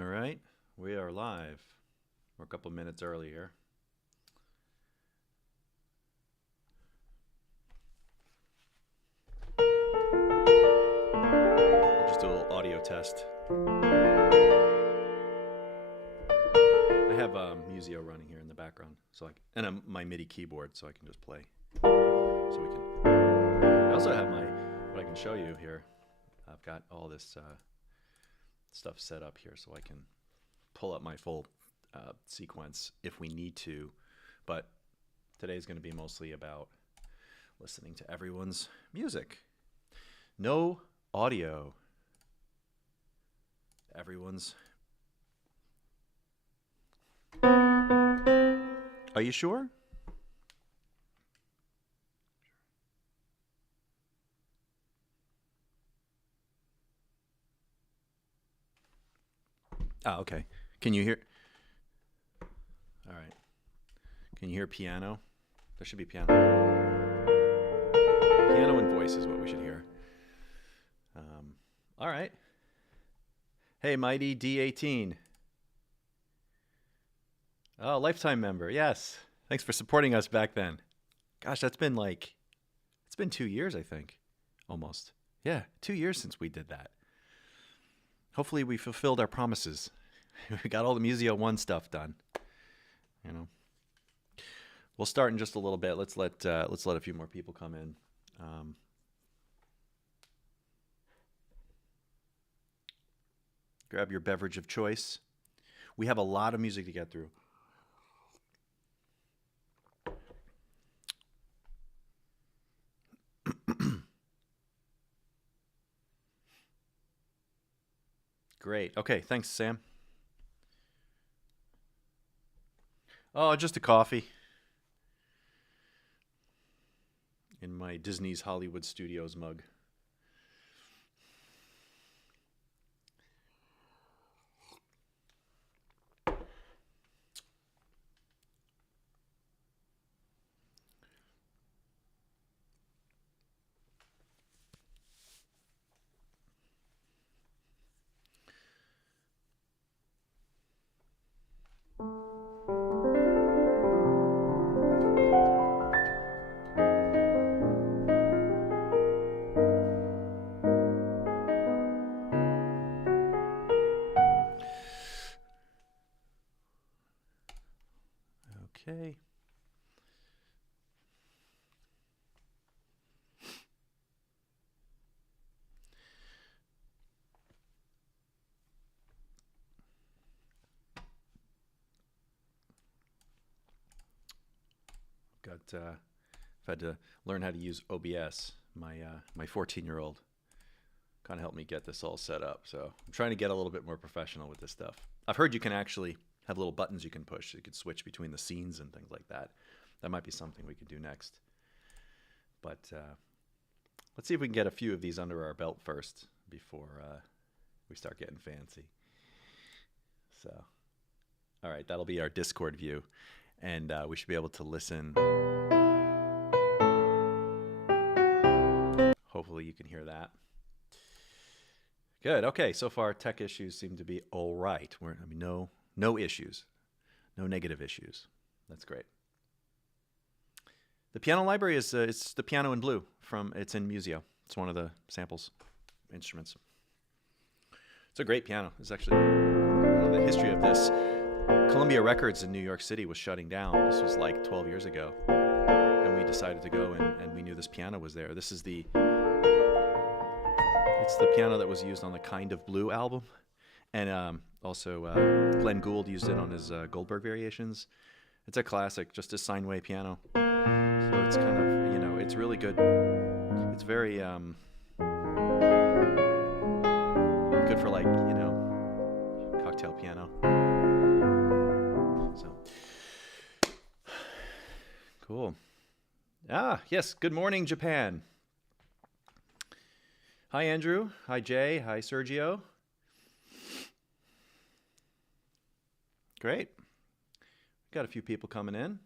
All right, we are live. We're a couple minutes early here. We'll just do a little audio test. I have Musio running here in the background, and my MIDI keyboard, so I can just play. So we can. I also have what I can show you here. I've got all this stuff set up here, so I can pull up my full sequence if we need to. But today's going to be mostly about listening to everyone's music. No audio. Everyone's. Are you sure? Oh, okay. Can you hear? All right. Can you hear piano? There should be piano. Piano and voice is what we should hear. All right. Hey, Mighty D18. Oh, lifetime member. Yes. Thanks for supporting us back then. Gosh, it's been 2 years, I think. Almost. Yeah, 2 years since we did that. Hopefully we fulfilled our promises. We got all the Musio 1 stuff done. You know. We'll start in just a little bit. Let's let a few more people come in. Grab your beverage of choice. We have a lot of music to get through. Great. Okay, thanks, Sam. Oh, just a coffee. In my Disney's Hollywood Studios mug. Okay. I've had to learn how to use OBS. My 14-year-old kind of helped me get this all set up. So I'm trying to get a little bit more professional with this stuff. I've heard you can actually have little buttons you can push. So you could switch between the scenes and things like that. That might be something we could do next. But let's see if we can get a few of these under our belt first before we start getting fancy. So, all right, that'll be our Discord view. And we should be able to listen. Hopefully you can hear that. Good. Okay. So far, tech issues seem to be all right. No issues, no negative issues. That's great. The piano library is it's the piano in blue it's in Musio. It's one of the samples instruments. It's a great piano. It's actually the history of this. Columbia Records in New York City was shutting down. This was like 12 years ago. And we decided to go and we knew this piano was there. It's the piano that was used on the Kind of Blue album. And also Glenn Gould used it on his Goldberg Variations. It's a classic, just a Steinway piano. So it's kind of, it's really good. It's very good for cocktail piano. So, cool. Yes. Good morning, Japan. Hi, Andrew. Hi, Jay. Hi, Sergio. Great. Got a few people coming in.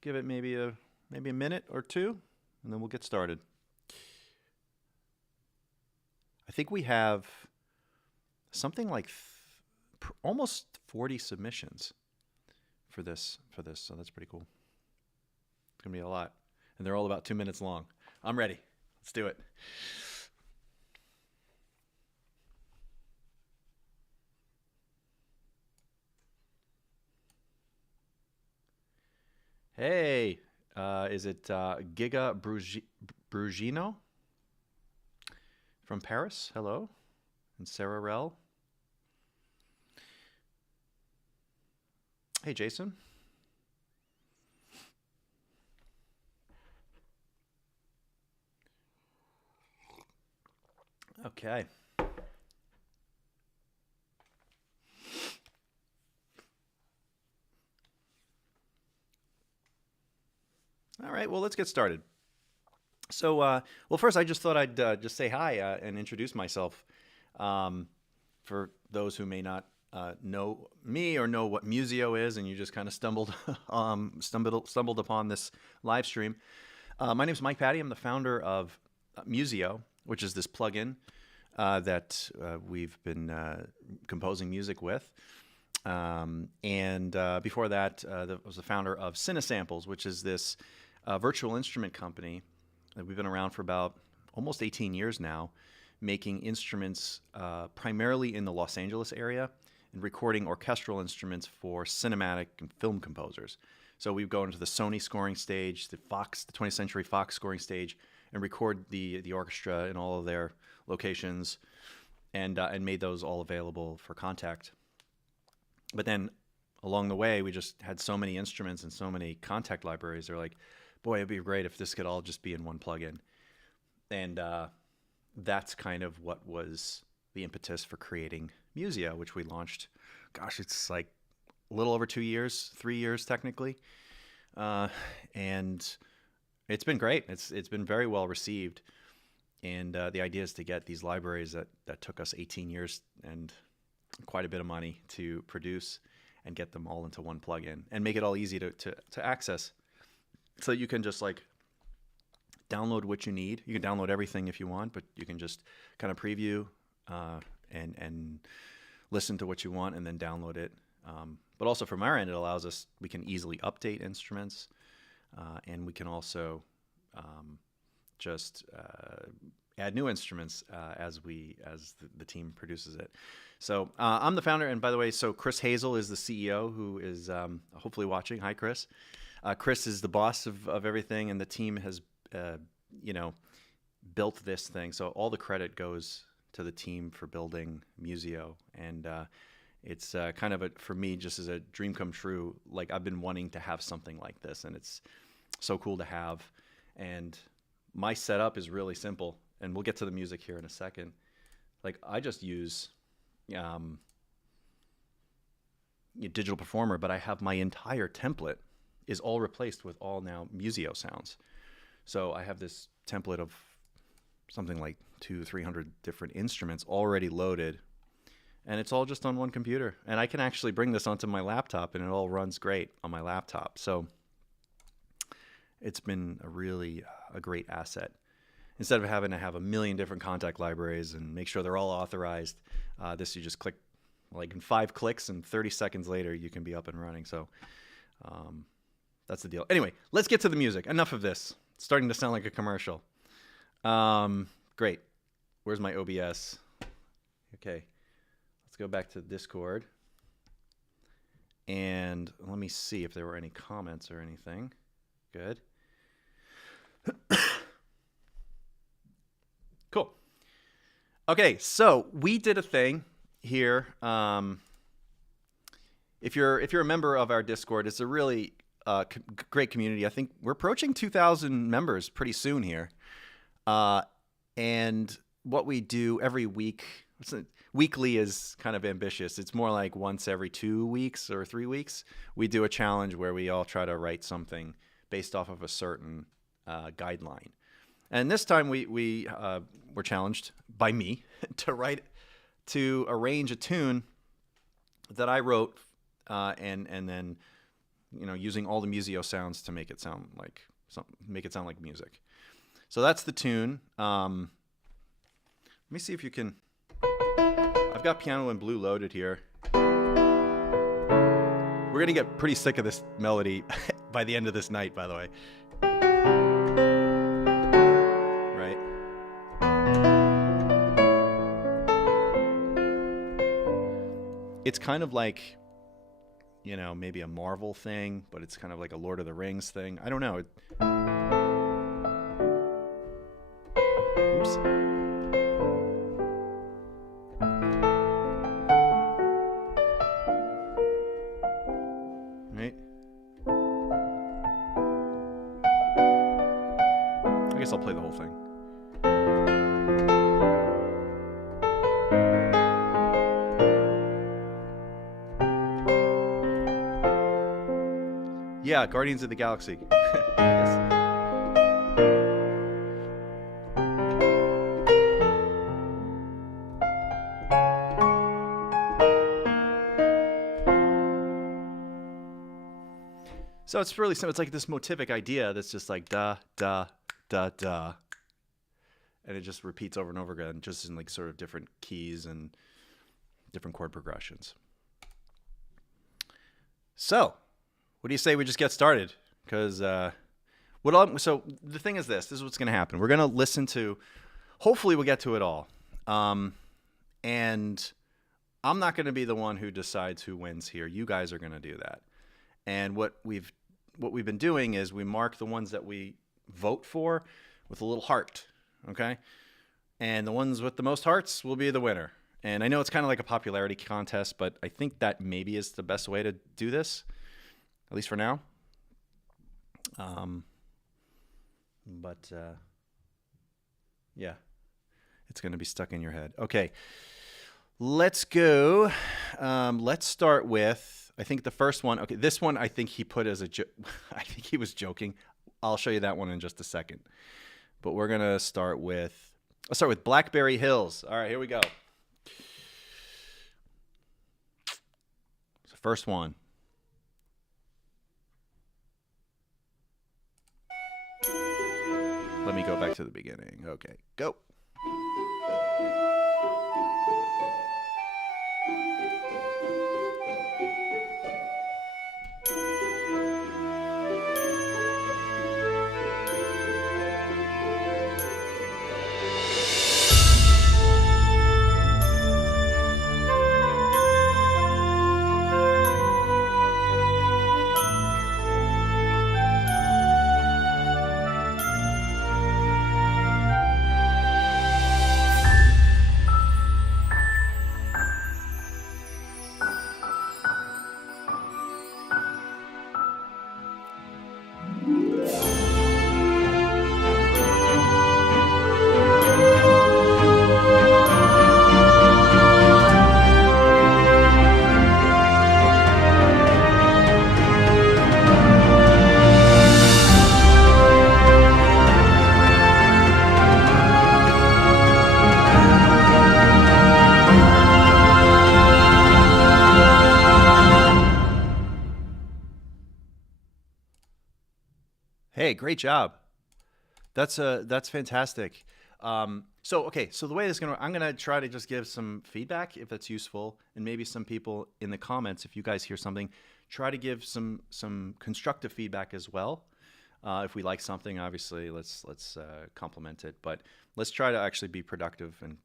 Give it maybe a minute or two, and then we'll get started. I think we have something like almost 40 submissions for this. So that's pretty cool. It's going to be a lot. And they're all about 2 minutes long. I'm ready. Let's do it. Hey, is it Giga Brugino from Paris? Hello. And Sarah Rell. Hey, Jason. Okay. All right, well, let's get started. So, well, first, I just thought I'd just say hi and introduce myself. For those who may not know me or know what Musio is, and you just kind of stumbled upon this live stream. My name is Mike Patty. I'm the founder of Musio, which is this plugin that we've been composing music with. And before that, I was the founder of Cinesamples, which is this virtual instrument company that we've been around for about almost 18 years now, making instruments primarily in the Los Angeles area and recording orchestral instruments for cinematic and film composers. So we go into the Sony scoring stage, the 20th Century Fox scoring stage, and record the orchestra in all of their locations, and made those all available for Contact. But then along the way, we just had so many instruments and so many Contact libraries. They're like, boy, it'd be great if this could all just be in one plugin. And that's kind of what was the impetus for creating Musio, which we launched, gosh, it's like a little over 2 years, 3 years technically. And it's been great. It's been very well received. And the idea is to get these libraries that took us 18 years and quite a bit of money to produce and get them all into one plugin and make it all easy to access. So you can just like download what you need. You can download everything if you want, but you can just kind of preview and listen to what you want and then download it. But also from our end, it allows us, we can easily update instruments, and we can also just add new instruments as the team produces it. So I'm the founder, and by the way, so Chris Hazel is the CEO, who is hopefully watching. Hi, Chris. Chris is the boss of everything, and the team has built this thing. So all the credit goes to the team for building Musio, and it's kind of for me, just as a dream come true. Like, I've been wanting to have something like this, and it's so cool to have. And my setup is really simple, and we'll get to the music here in a second. Like, I just use Digital Performer, but I have my entire template is all replaced with all now Musio sounds. So I have this template of something like 200-300 different instruments already loaded, and it's all just on one computer. And I can actually bring this onto my laptop, and it all runs great on my laptop. So it's been a great asset. Instead of having to have a million different Contact libraries and make sure they're all authorized, this you just click, like in 5 clicks, and 30 seconds later you can be up and running. So that's the deal. Anyway, let's get to the music. Enough of this. It's starting to sound like a commercial. Great. Where's my OBS? Okay. Let's go back to Discord. And let me see if there were any comments or anything. Good. Cool. Okay, so we did a thing here. If you're a member of our Discord, it's a really great community. I think we're approaching 2,000 members pretty soon here. And what we do every week, weekly is kind of ambitious. It's more like once every 2 weeks or 3 weeks, we do a challenge where we all try to write something based off of a certain guideline. And this time we were challenged by me to arrange a tune that I wrote, and then using all the Musio sounds to make it sound like music. So that's the tune. Let me see if you can. I've got Piano in Blue loaded here. We're going to get pretty sick of this melody by the end of this night, by the way. Right? It's kind of like, you know, maybe a Marvel thing, but it's kind of like a Lord of the Rings thing. I don't know. Oops. Right? I guess I'll play the whole thing. Yeah, Guardians of the Galaxy. Yes. So it's really simple. It's like this motivic idea that's just like da, da, da, da. And it just repeats over and over again, just in like sort of different keys and different chord progressions. So, what do you say we just get started? Because so the thing is this is what's going to happen. We're going to listen to, hopefully we'll get to it all. And I'm not going to be the one who decides who wins here. You guys are going to do that. And what we've been doing is we mark the ones that we vote for with a little heart, okay? And the ones with the most hearts will be the winner. And I know it's kind of like a popularity contest, but I think that maybe is the best way to do this, at least for now. Yeah, it's going to be stuck in your head. Okay, let's go. Let's start with, I think the first one. Okay, this one I think he put as a joke. I think he was joking. I'll show you that one in just a second. But we're going to let's start with Blackberry Hills. All right, here we go. It's the first one. Let me go back to the beginning. Okay, go. Hey, great job. That's fantastic. So the way this is I'm gonna try to just give some feedback if that's useful, and maybe some people in the comments, if you guys hear something, try to give some constructive feedback as well. If we like something, obviously let's compliment it, but let's try to actually be productive and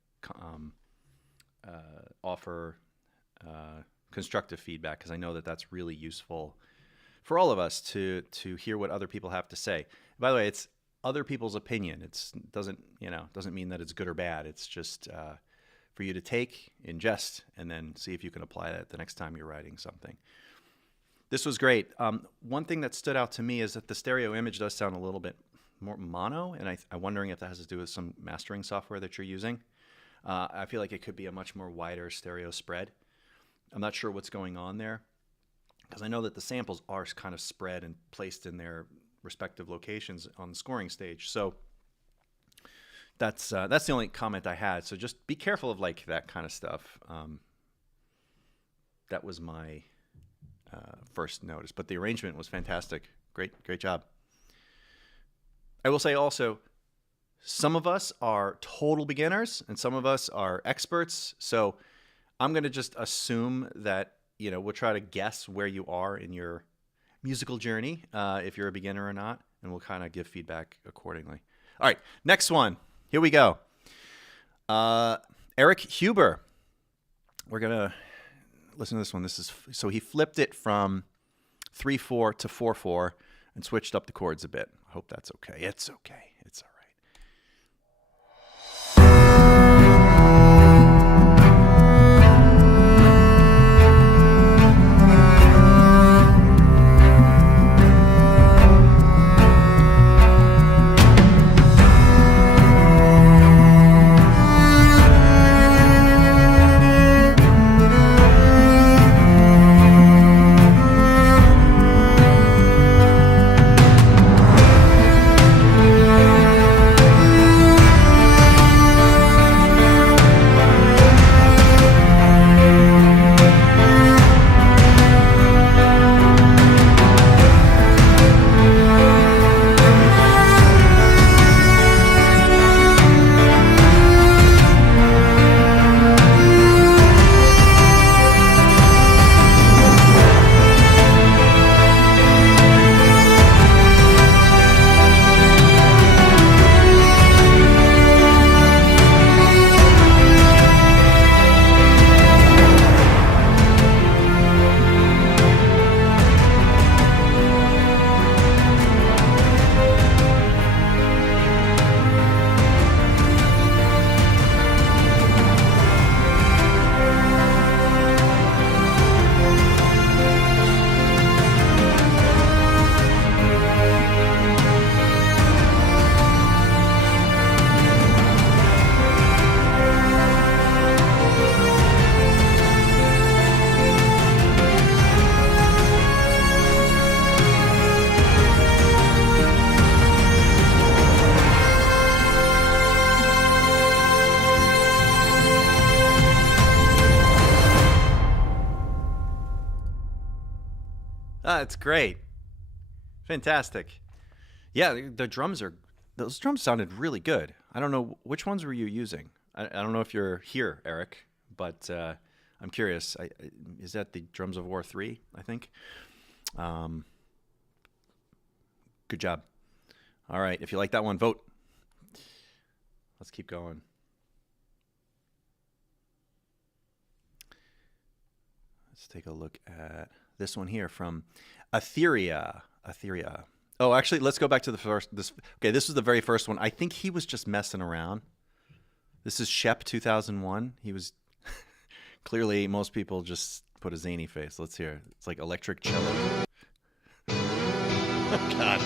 offer constructive feedback, because I know that that's really useful for all of us to hear what other people have to say. By the way, it's other people's opinion. It doesn't mean that it's good or bad. It's just for you to take, ingest, and then see if you can apply that the next time you're writing something. This was great. One thing that stood out to me is that the stereo image does sound a little bit more mono, and I'm wondering if that has to do with some mastering software that you're using. I feel like it could be a much more wider stereo spread. I'm not sure what's going on there, because I know that the samples are kind of spread and placed in their respective locations on the scoring stage. So that's the only comment I had. So just be careful of like that kind of stuff. That was my first notice, but the arrangement was fantastic. Great job. I will say also, some of us are total beginners and some of us are experts. So I'm going to just assume that we'll try to guess where you are in your musical journey, if you're a beginner or not, and we'll kind of give feedback accordingly. All right, next one. Here we go. Eric Huber. We're gonna listen to this one. So he flipped it from 3/4 to 4/4 and switched up the chords a bit. I hope that's okay. It's okay. It's all right. That's great. Fantastic. Yeah, those drums sounded really good. I don't know, which ones were you using? I don't know if you're here, Eric, but I'm curious. Is that the Drums of War 3, I think? Good job. All right, if you like that one, vote. Let's keep going. Let's take a look at this one here from Etheria. Oh, actually, let's go back to the first. This was the very first one. I think he was just messing around. This is Shep 2001. He was clearly, most people just put a zany face. Let's hear it. It's like electric cello. Oh, God.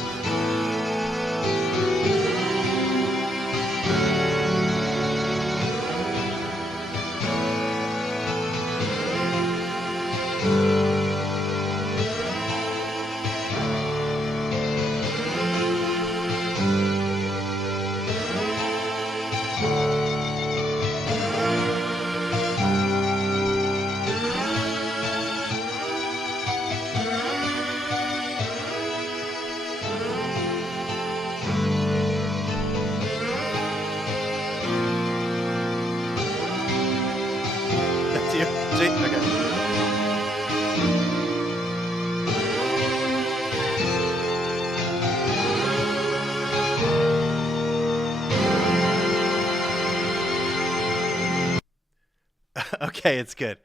Okay, it's good.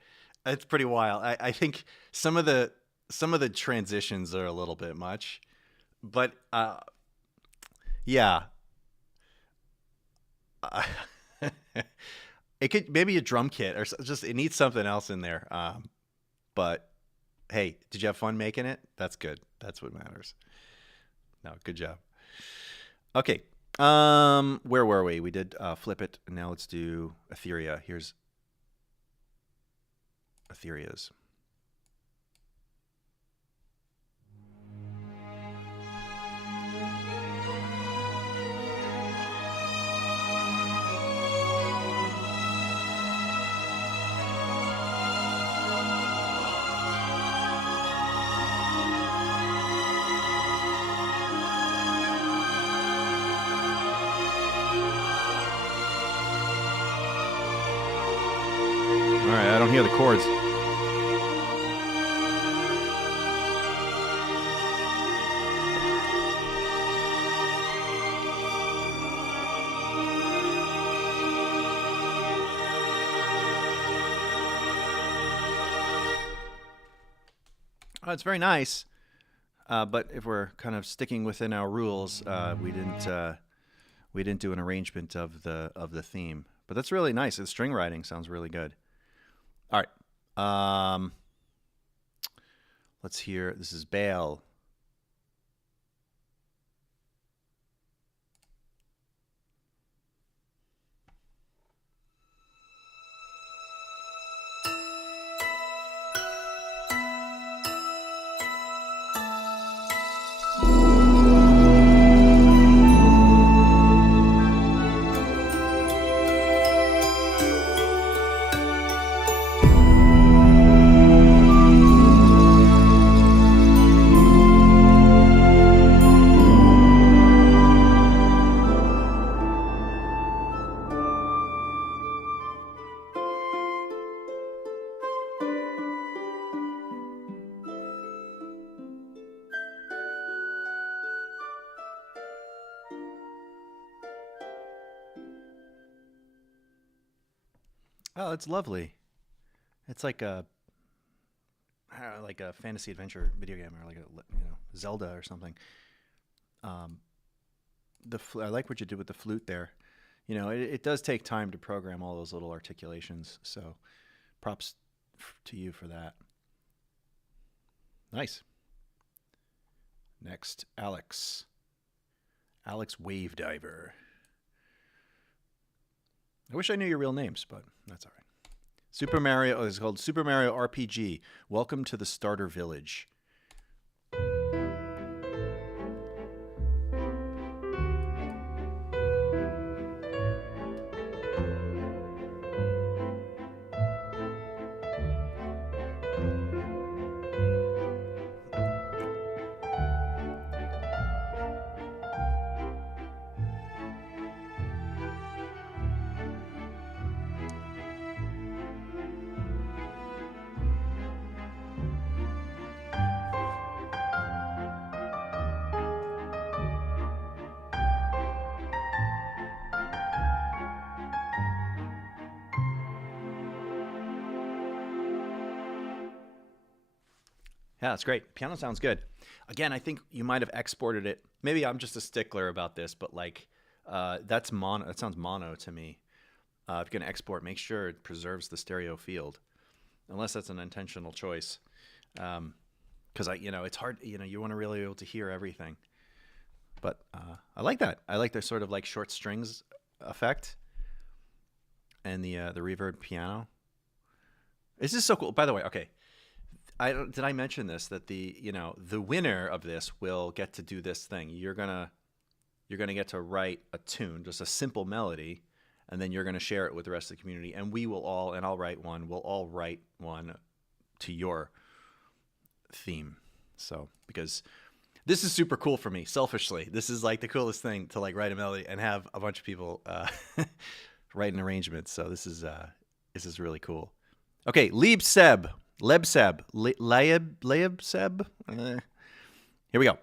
It's pretty wild. I think some of the transitions are a little bit much, but yeah. It could maybe a drum kit or just it needs something else in there. But hey, did you have fun making it? That's good. That's what matters. No, good job. Okay. Where were we? We did flip it. Now let's do Etheria. Here's Etheria's. All right, I don't hear the chords. Oh, it's very nice. But if we're kind of sticking within our rules, we didn't do an arrangement of the theme. But that's really nice. The string writing sounds really good. All right. Let's hear. This is Bale. Oh, it's lovely. It's like a fantasy adventure video game, or like a Zelda or something. I like what you did with the flute there. It does take time to program all those little articulations. So, props to you for that. Nice. Next, Alex. Alex Wave Diver. I wish I knew your real names, but that's all right. Super Mario is called Super Mario RPG. Welcome to the Starter Village. Yeah, that's great. Piano sounds good. Again, I think you might have exported it. Maybe I'm just a stickler about this, but that's mono. That sounds mono to me. If you're going to export, make sure it preserves the stereo field, unless that's an intentional choice. Because it's hard. You want to really be able to hear everything. But I like that. I like the sort of like short strings effect, and the reverb piano. This is so cool. By the way, okay. Did I mention this, that the winner of this will get to do this thing? You're gonna get to write a tune, just a simple melody, and then you're gonna share it with the rest of the community, and we will all, and I'll write one. We'll all write one to your theme. So, because this is super cool for me, selfishly. This is like the coolest thing to like write a melody and have a bunch of people write an arrangement. So this is really cool. Okay, Lebseb. Lebseb. Here we go.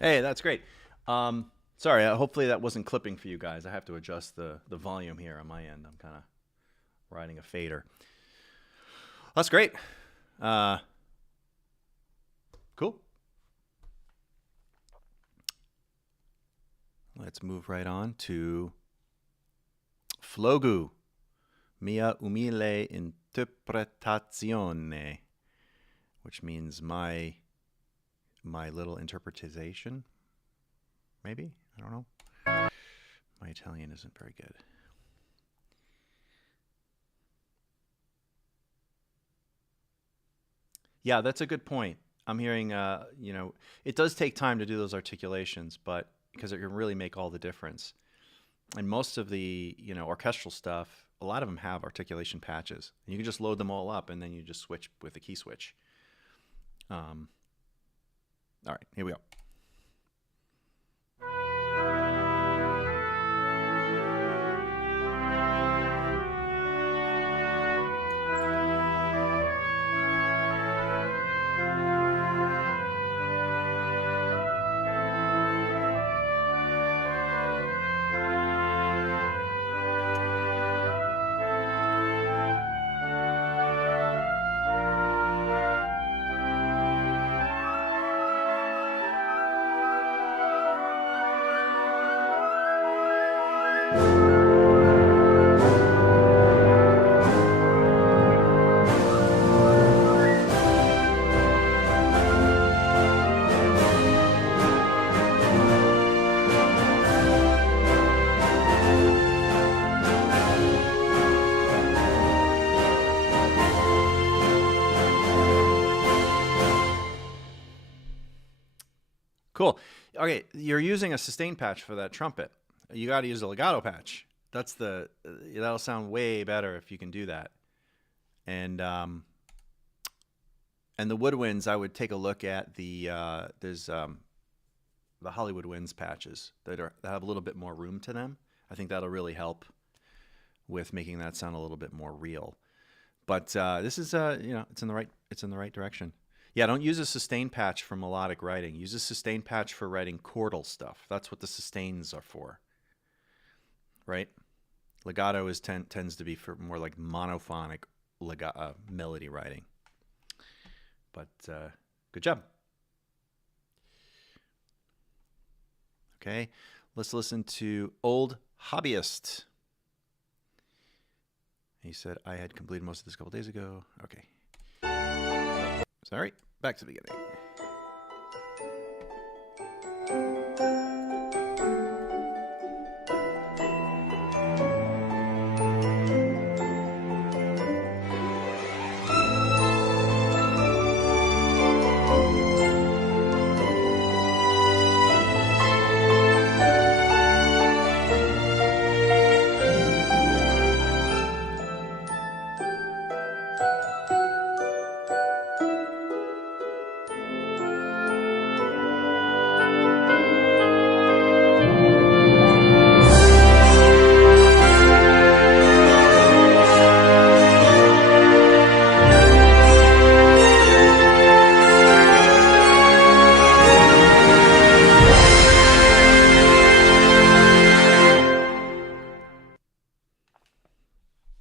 Hey, that's great. Sorry, hopefully that wasn't clipping for you guys. I have to adjust the volume here on my end. I'm kind of riding a fader. That's great. Cool. Let's move right on to Flogu. Mia umile interpretazione, which means my little interpretation, maybe? I don't know. My Italian isn't very good. Yeah, that's a good point. I'm hearing, it does take time to do those articulations, but because it can really make all the difference. And most of the, orchestral stuff, a lot of them have articulation patches. You can just load them all up, and then you just switch with a key switch. All right, here we go. Cool. Okay, you're using a sustain patch for that trumpet. You got to use a legato patch. That'll sound way better if you can do that. And the woodwinds, I would take a look at there's the Hollywood Winds patches that have a little bit more room to them. I think that'll really help with making that sound a little bit more real. But this is it's in the right direction. Yeah, don't use a sustain patch for melodic writing. Use a sustain patch for writing chordal stuff. That's what the sustains are for, right? Legato tends to be for more like monophonic melody writing. But good job. Okay, let's listen to Old Hobbyist. He said, I had completed most of this a couple days ago. Okay. Sorry, back to the beginning.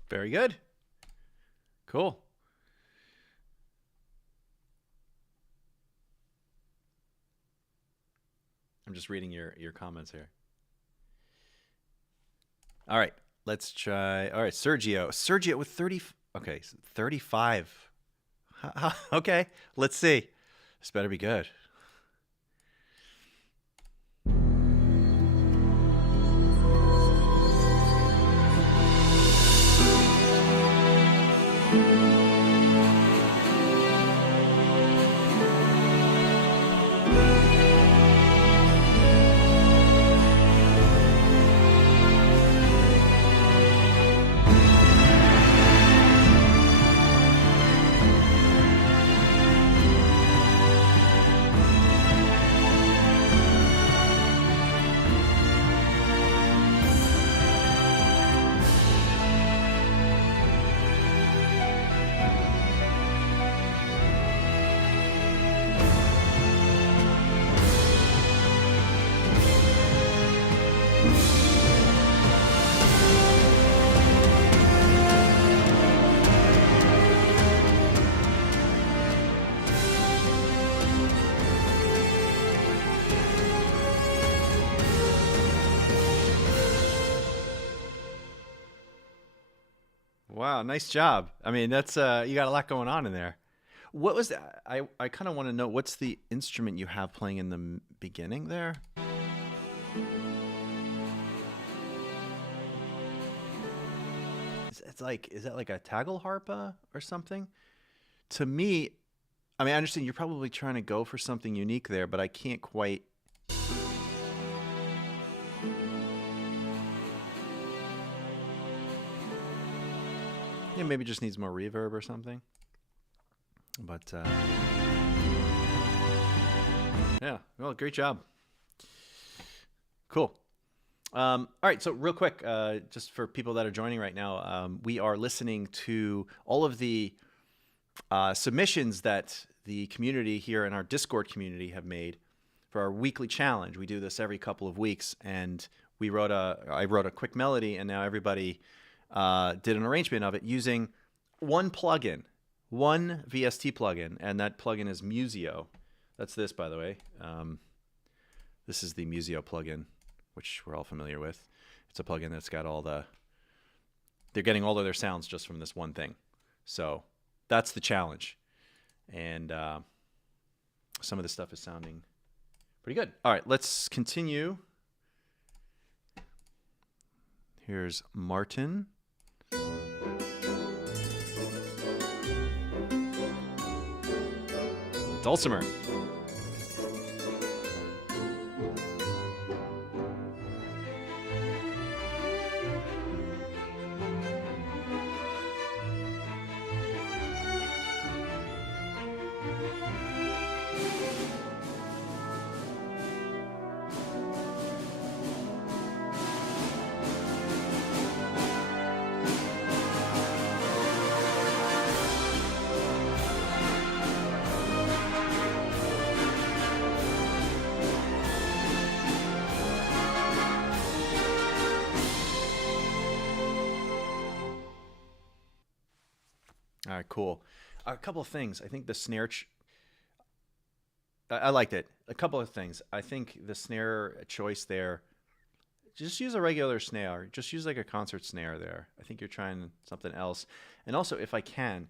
Very good. Cool. I'm just reading your comments here. All right, let's try. All right, Sergio with 30. Okay, 35. Okay, let's see. This better be good. Wow, nice job. I mean, that's you got a lot going on in there. What was that? I kind of want to know what's the instrument you have playing in the beginning there? Is that like a tagelharpa or something? To me, I mean, I understand you're probably trying to go for something unique there, but I can't quite. Yeah, maybe it just needs more reverb or something. But yeah, well, great job. Cool. All right, so real quick, just for people that are joining right now, we are listening to all of the submissions that the community here in our Discord community have made for our weekly challenge. We do this every couple of weeks, and I wrote a quick melody, and now everybody did an arrangement of it using one plugin, one VST plugin, and that plugin is Musio. That's this, by the way. This is the Musio plugin, which we're all familiar with. It's a plugin that's got they're getting all of their sounds just from this one thing. So that's the challenge. And some of the stuff is sounding pretty good. All right, let's continue. Here's Martin. Dulcimer. All right, cool. A couple of things. I think the snare... I liked it. A couple of things. I think the snare choice there, just use a regular snare. Just use like a concert snare there. I think you're trying something else. And also, if I can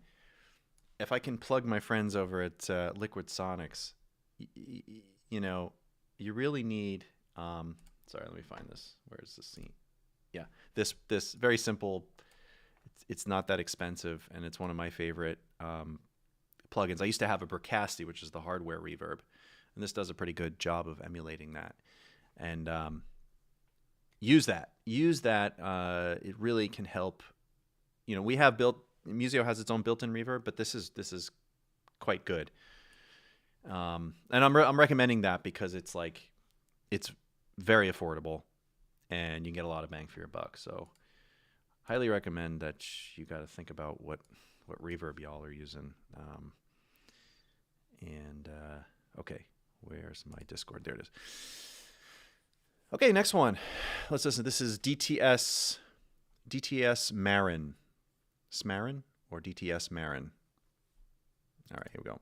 plug my friends over at Liquid Sonics, you know, you really need... sorry, let me find this. Where is the scene? Yeah, this very simple... It's not that expensive, and it's one of my favorite plugins. I used to have a Bricasti, which is the hardware reverb, and this does a pretty good job of emulating that. And use that. It really can help. You know, Musio has its own built-in reverb, but this is quite good. And I'm recommending that because it's very affordable, and you can get a lot of bang for your buck. So. Highly recommend that you got to think about what reverb y'all are using. Okay, where's my Discord? There it is. Okay, next one. Let's listen. This is DTS Marin. Smarin or DTS Marin? All right, here we go.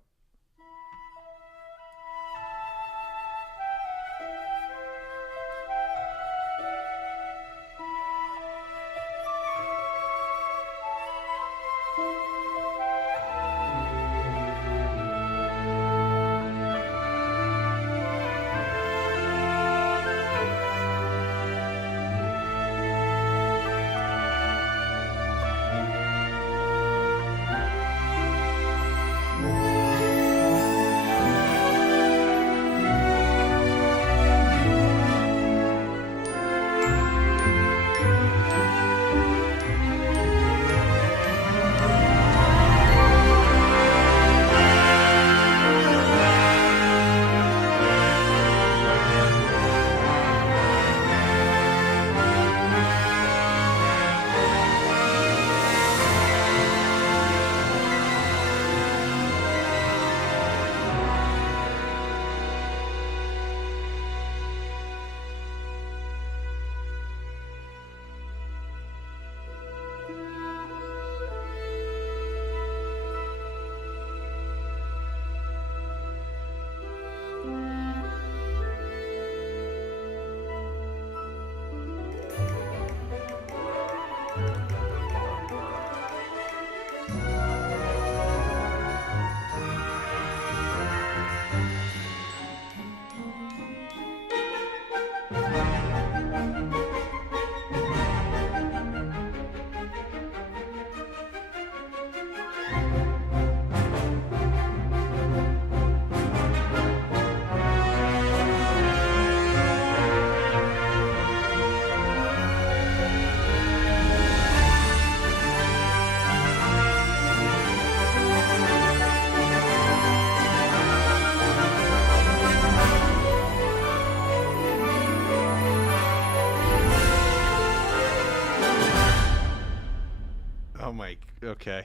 Okay.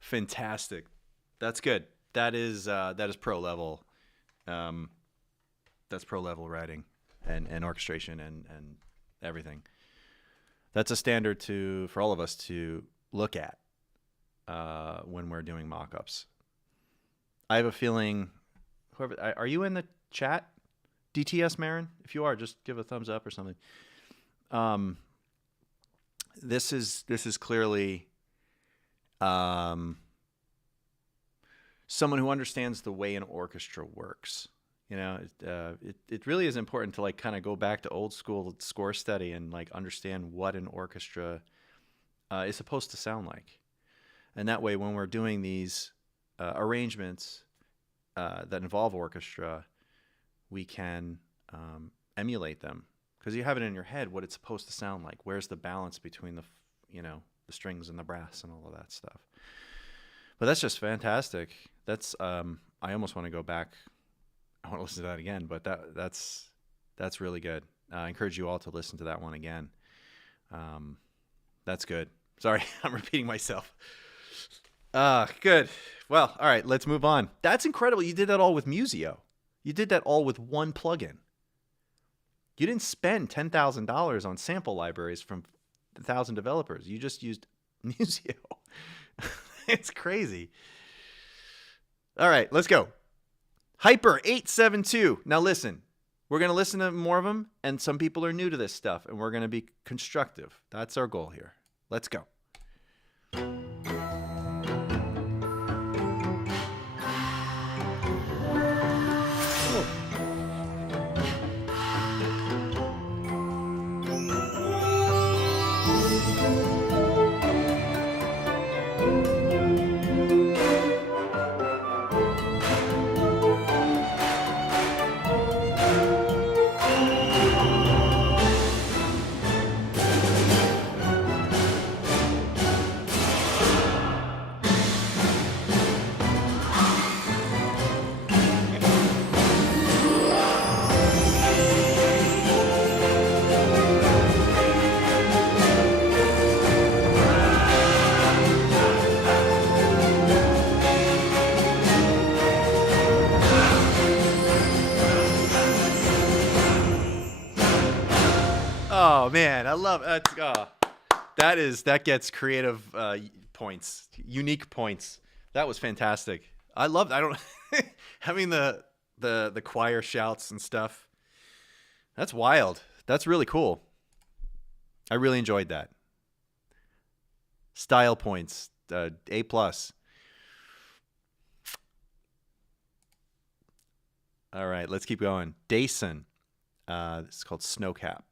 Fantastic. That's good. That is pro level. That's pro level writing and orchestration and everything. That's a standard for all of us to look at when we're doing mock-ups. I have a feeling, are you in the chat? DTS Marin? If you are, just give a thumbs up or something. This is clearly someone who understands the way an orchestra works. You know, it really is important to like kind of go back to old school score study and like understand what an orchestra is supposed to sound like. And that way, when we're doing these arrangements that involve orchestra, we can emulate them, because you have it in your head what it's supposed to sound like. Where's the balance between the strings and the brass and all of that stuff. But that's just fantastic. That's I almost want to go back. I want to listen to that again, but that's really good. I encourage you all to listen to that one again. That's good. Sorry, I'm repeating myself. Good. Well, all right, let's move on. That's incredible. You did that all with Musio. You did that all with one plugin. You didn't spend $10,000 on sample libraries from 1,000 developers. You just used Musio. It's crazy. All right, let's go. Hyper872. Now listen, we're going to listen to more of them, and some people are new to this stuff, and we're going to be constructive. That's our goal here. Let's go. Oh man, I love it. That gets creative points, unique points. That was fantastic. I loved. I don't having the choir shouts and stuff. That's wild. That's really cool. I really enjoyed that. Style points, A+. All right, let's keep going. Dason. This is called Snowcap.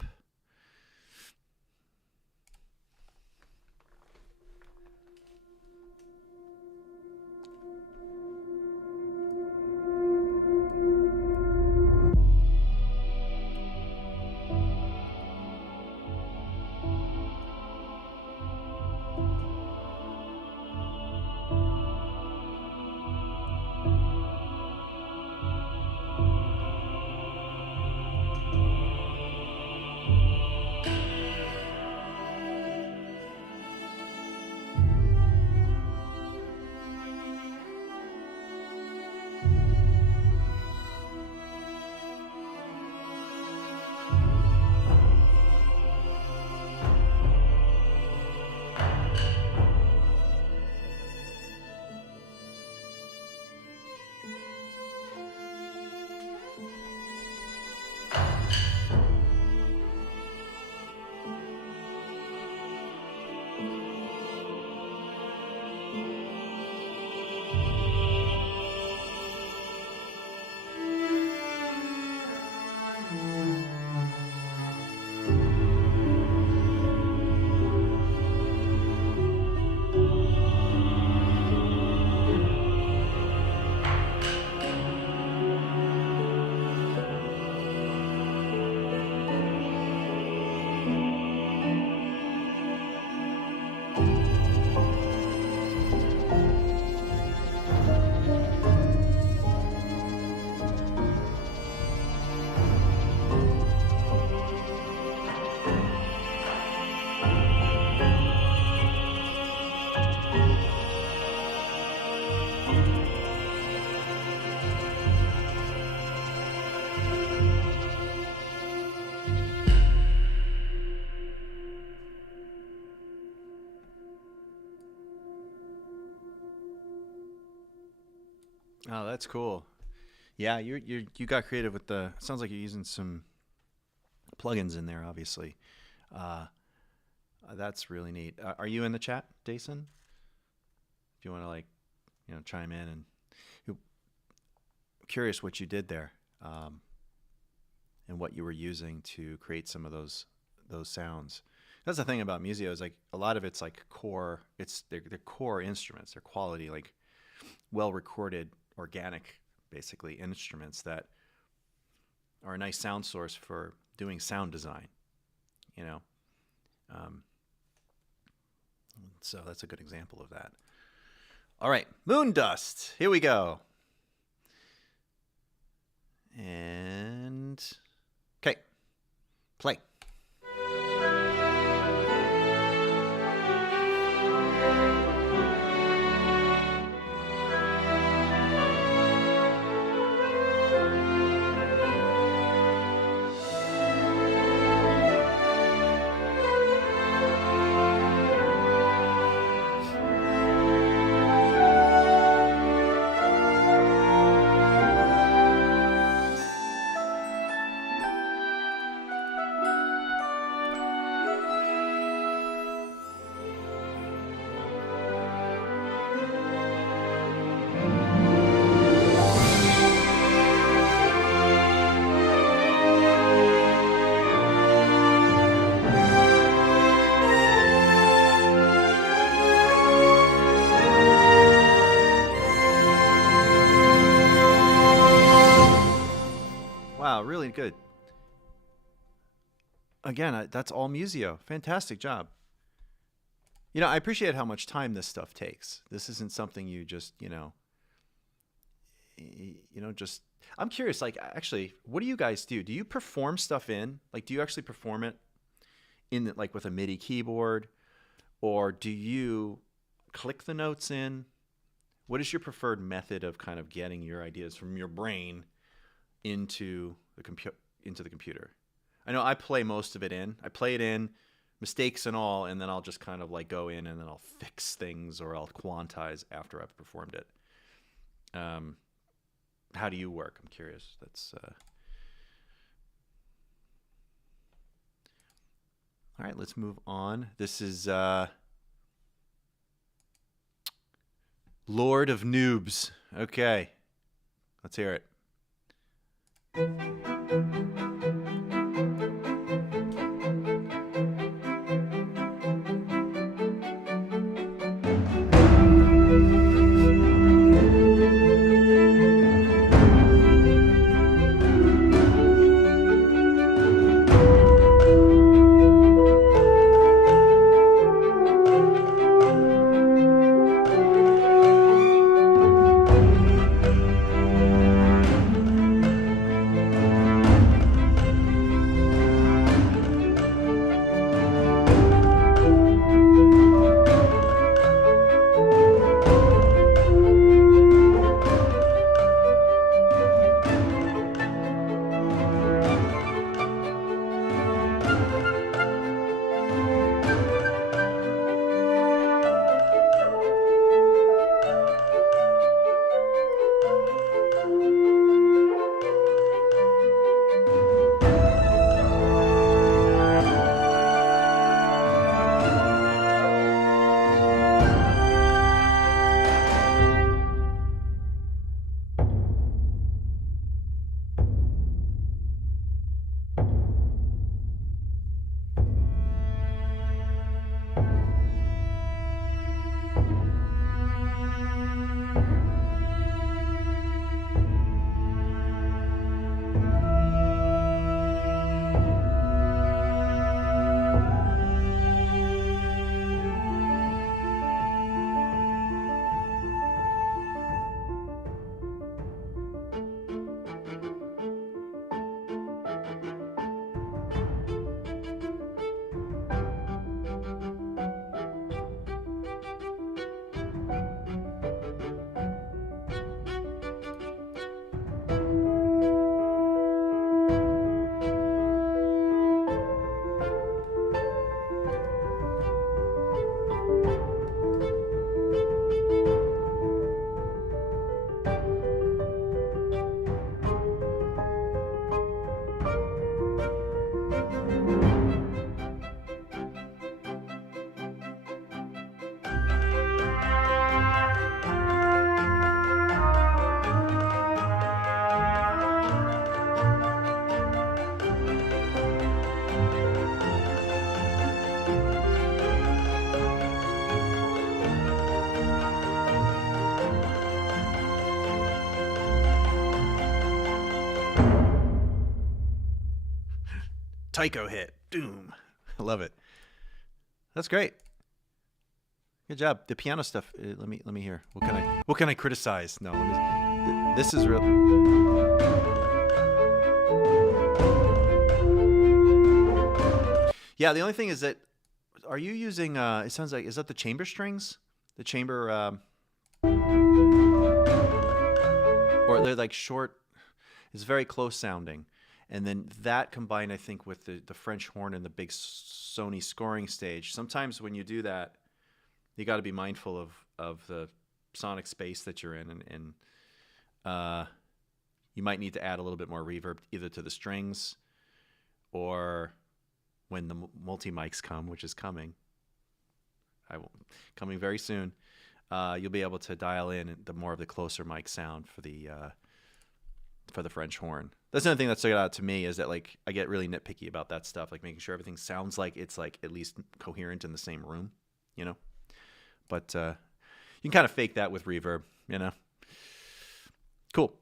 Oh, that's cool. Yeah, you got creative with the. Sounds like you're using some plugins in there, obviously. Uh, that's really neat. Are you in the chat, Dason? If you want to chime in and curious what you did there, and what you were using to create some of those sounds. That's the thing about Musio is like a lot of it's like core. They're core instruments. They're quality, like well recorded, organic, basically instruments that are a nice sound source for doing sound design. You know, so that's a good example of that. All right, Moon Dust. Here we go. And okay, play. Wow, really good. Again, that's all Musio. Fantastic job. You know, I appreciate how much time this stuff takes. This isn't something you just, just. I'm curious. Like, actually, what do you guys do? Do you perform stuff in? Like, do you actually perform it in like with a MIDI keyboard, or do you click the notes in? What is your preferred method of kind of getting your ideas from your brain into the computer? I know I play most of it in. I play it in, mistakes and all, and then I'll just kind of like go in and then I'll fix things or I'll quantize after I've performed it. How do you work? I'm curious. That's all right. Let's move on. This is Lord of Noobs. Okay, let's hear it. Taiko hit. Doom. I love it. That's great. Good job. The piano stuff. Let me hear. What can I criticize? No. This is real. Yeah. The only thing is that, are you using? It sounds like, is that the chamber strings? The chamber. Or they're like short. It's very close sounding. And then that combined, I think, with the French horn and the big Sony scoring stage. Sometimes when you do that, you got to be mindful of the sonic space that you're in, and you might need to add a little bit more reverb either to the strings, or when the multi mics come, which is coming very soon. You'll be able to dial in the more of the closer mic sound for the French horn. That's another thing that stood out to me, is that like I get really nitpicky about that stuff, like making sure everything sounds like it's like at least coherent in the same room, you know. But you can kind of fake that with reverb, you know. Cool.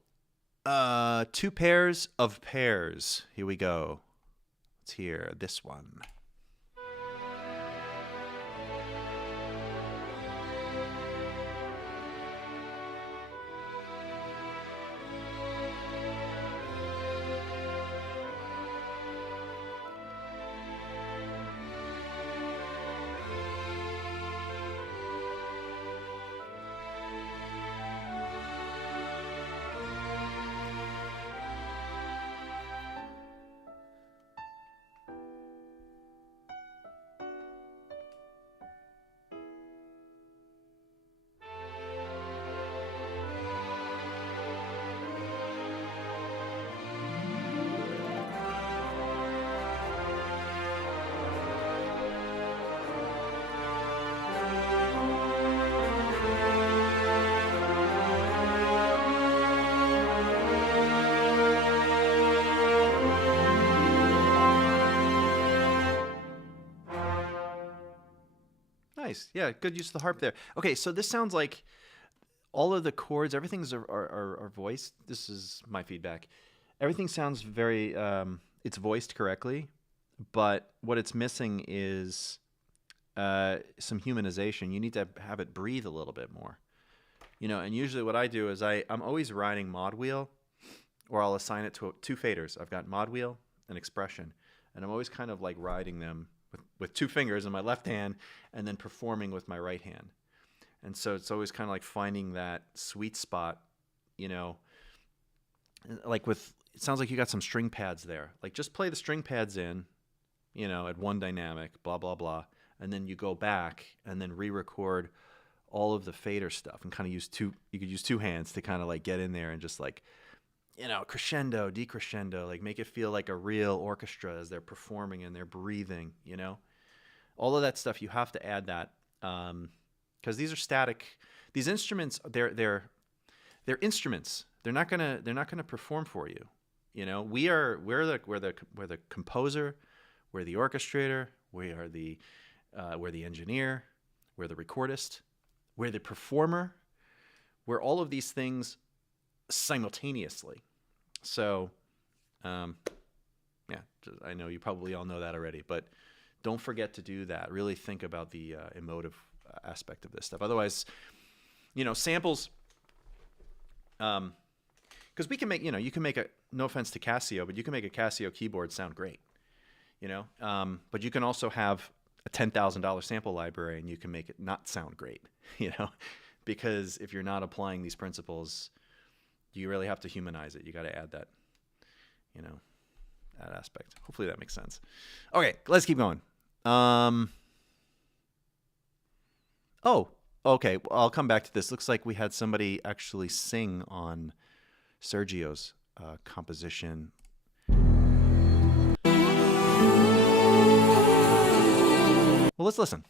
2 pairs of pairs. Here we go. Let's hear this one. Nice. Yeah, good use of the harp there. Okay, so this sounds like all of the chords, everything's are voiced. This is my feedback. Everything sounds very, it's voiced correctly, but what it's missing is some humanization. You need to have it breathe a little bit more. You know, and usually what I do is I'm always riding mod wheel, or I'll assign it to 2 faders. I've got mod wheel and expression, and I'm always kind of like riding them with 2 fingers in my left hand and then performing with my right hand. And so it's always kind of like finding that sweet spot, you know, like it sounds like you got some string pads there. Like just play the string pads in, you know, at 1 dynamic, blah, blah, blah. And then you go back and then re-record all of the fader stuff and kind of you could use 2 hands to kind of like get in there and just like, you know, crescendo, decrescendo, like make it feel like a real orchestra as they're performing and they're breathing, you know. All of that stuff, you have to add that, because these are static. These instruments, they're instruments. They're not gonna perform for you. You know, we're the composer, we're the orchestrator, we're the engineer, we're the recordist, we're the performer. We're all of these things simultaneously. So, yeah, I know you probably all know that already, but don't forget to do that. Really think about the emotive aspect of this stuff. Otherwise, you know, samples, because we can make, you know, you can make no offense to Casio, but you can make a Casio keyboard sound great, you know, but you can also have a $10,000 sample library and you can make it not sound great, you know, because if you're not applying these principles, you really have to humanize it. You got to add that, you know, that aspect. Hopefully that makes sense. Okay, let's keep going. Oh, okay. Well, I'll come back to this. Looks like we had somebody actually sing on Sergio's composition. Well, let's listen.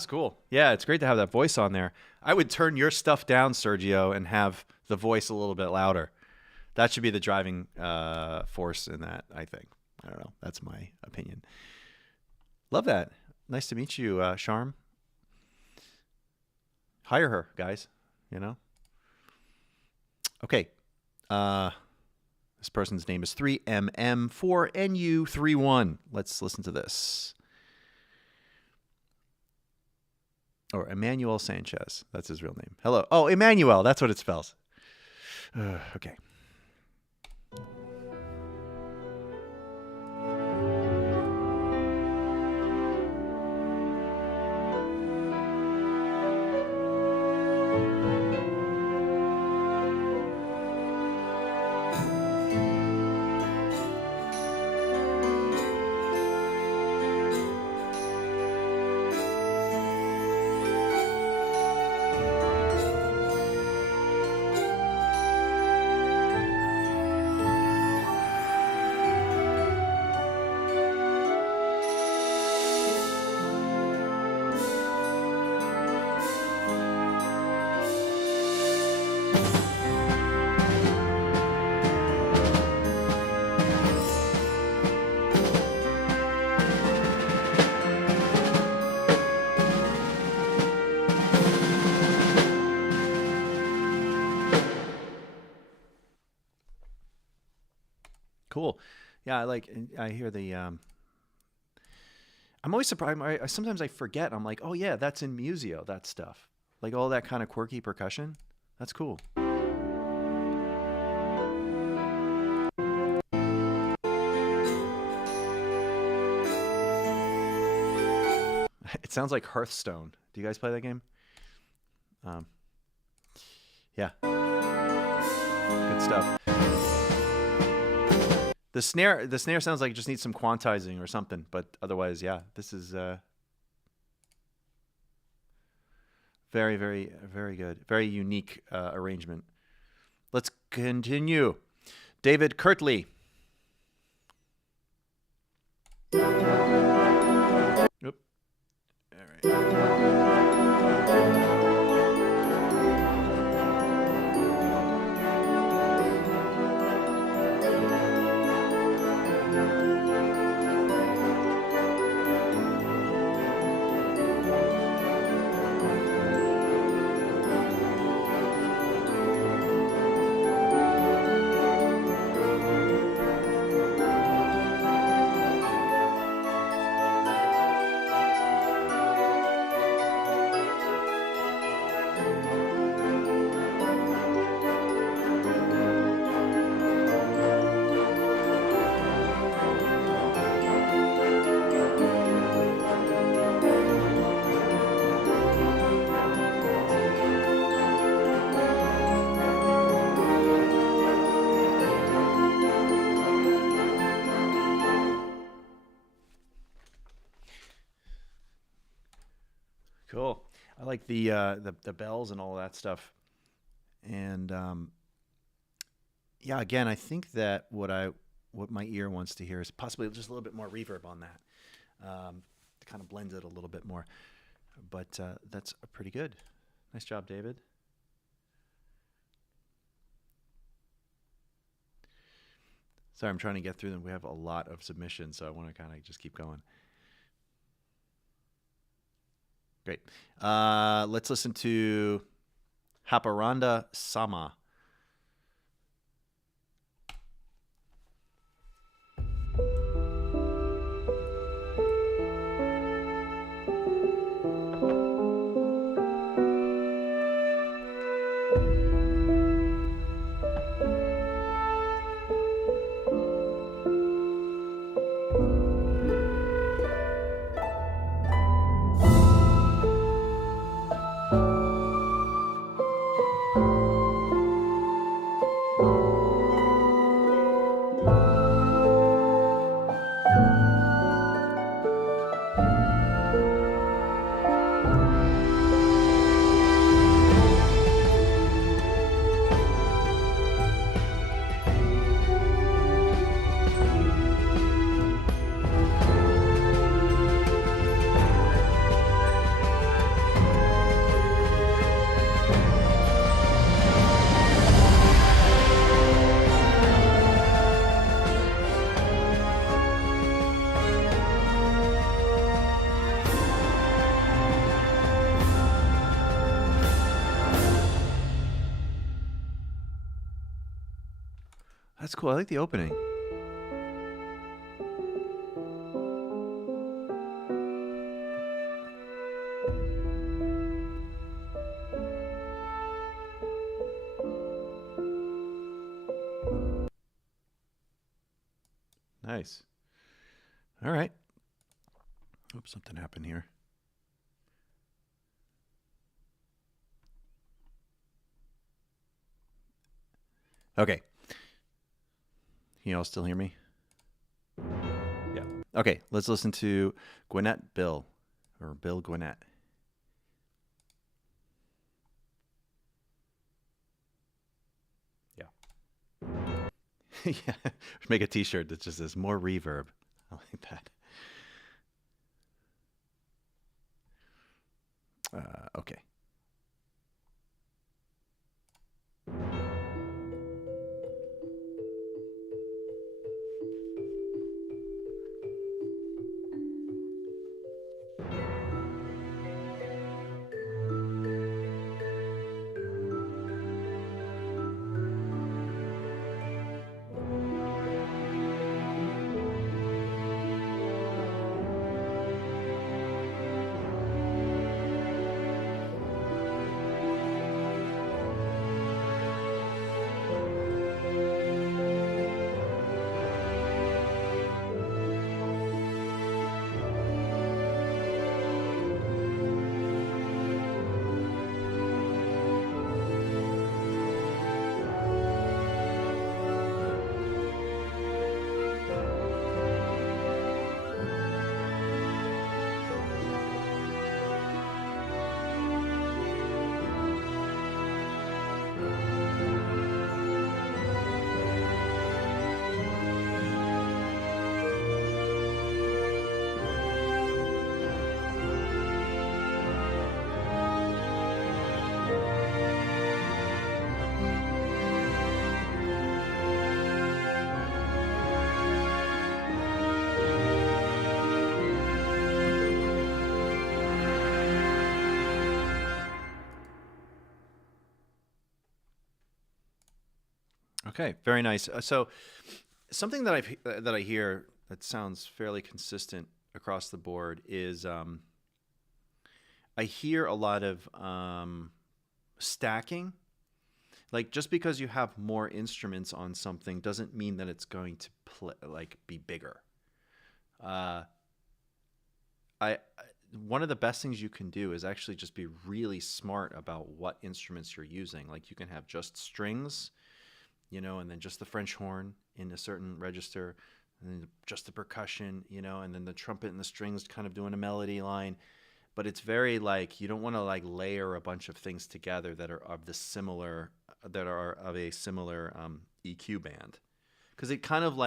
That's cool. Yeah, it's great to have that voice on there. I would turn your stuff down, Sergio, and have the voice a little bit louder. That should be the driving force in that, I think. I don't know. That's my opinion. Love that. Nice to meet you, Charm. Hire her, guys. You know? Okay. This person's name is 3MM4NU31. Let's listen to this. Or Emmanuel Sanchez. That's his real name. Hello. Oh, Emmanuel. That's what it spells. Okay. Cool. Yeah, I hear the, I'm always surprised. Sometimes I forget. I'm like, oh yeah, that's in Musio, that stuff. Like all that kind of quirky percussion. That's cool. It sounds like Hearthstone. Do you guys play that game? Yeah. Good stuff. The snare sounds like it just needs some quantizing or something, but otherwise, yeah, this is very, very, very good. Very unique arrangement. Let's continue. David Kirtley. Oop. All right. Cool. I like the bells and all of that stuff. And yeah, again, I think that what my ear wants to hear is possibly just a little bit more reverb on that. To kind of blend it a little bit more. But that's pretty good. Nice job, David. Sorry, I'm trying to get through them. We have a lot of submissions, so I want to kind of just keep going. Great. Let's listen to Haparanda Sama. That's cool. I like the opening. Nice. All right. Oops, something happened here. Okay. Can you all still hear me? Yeah. Okay, let's listen to Gwinnett Bill, or Bill Gwinnett. Yeah. Yeah. Make a t-shirt that just says more reverb. I like that. Okay. Okay, very nice. So, something that I hear that sounds fairly consistent across the board is I hear a lot of stacking. Like, just because you have more instruments on something doesn't mean that it's going to be bigger. I one of the best things you can do is actually just be really smart about what instruments you're using. Like, you can have just strings, and then just the French horn in a certain register, and then just the percussion, and then the trumpet and the strings kind of doing a melody line. But it's very you don't want to layer a bunch of things together that are of a similar EQ band, because it kind of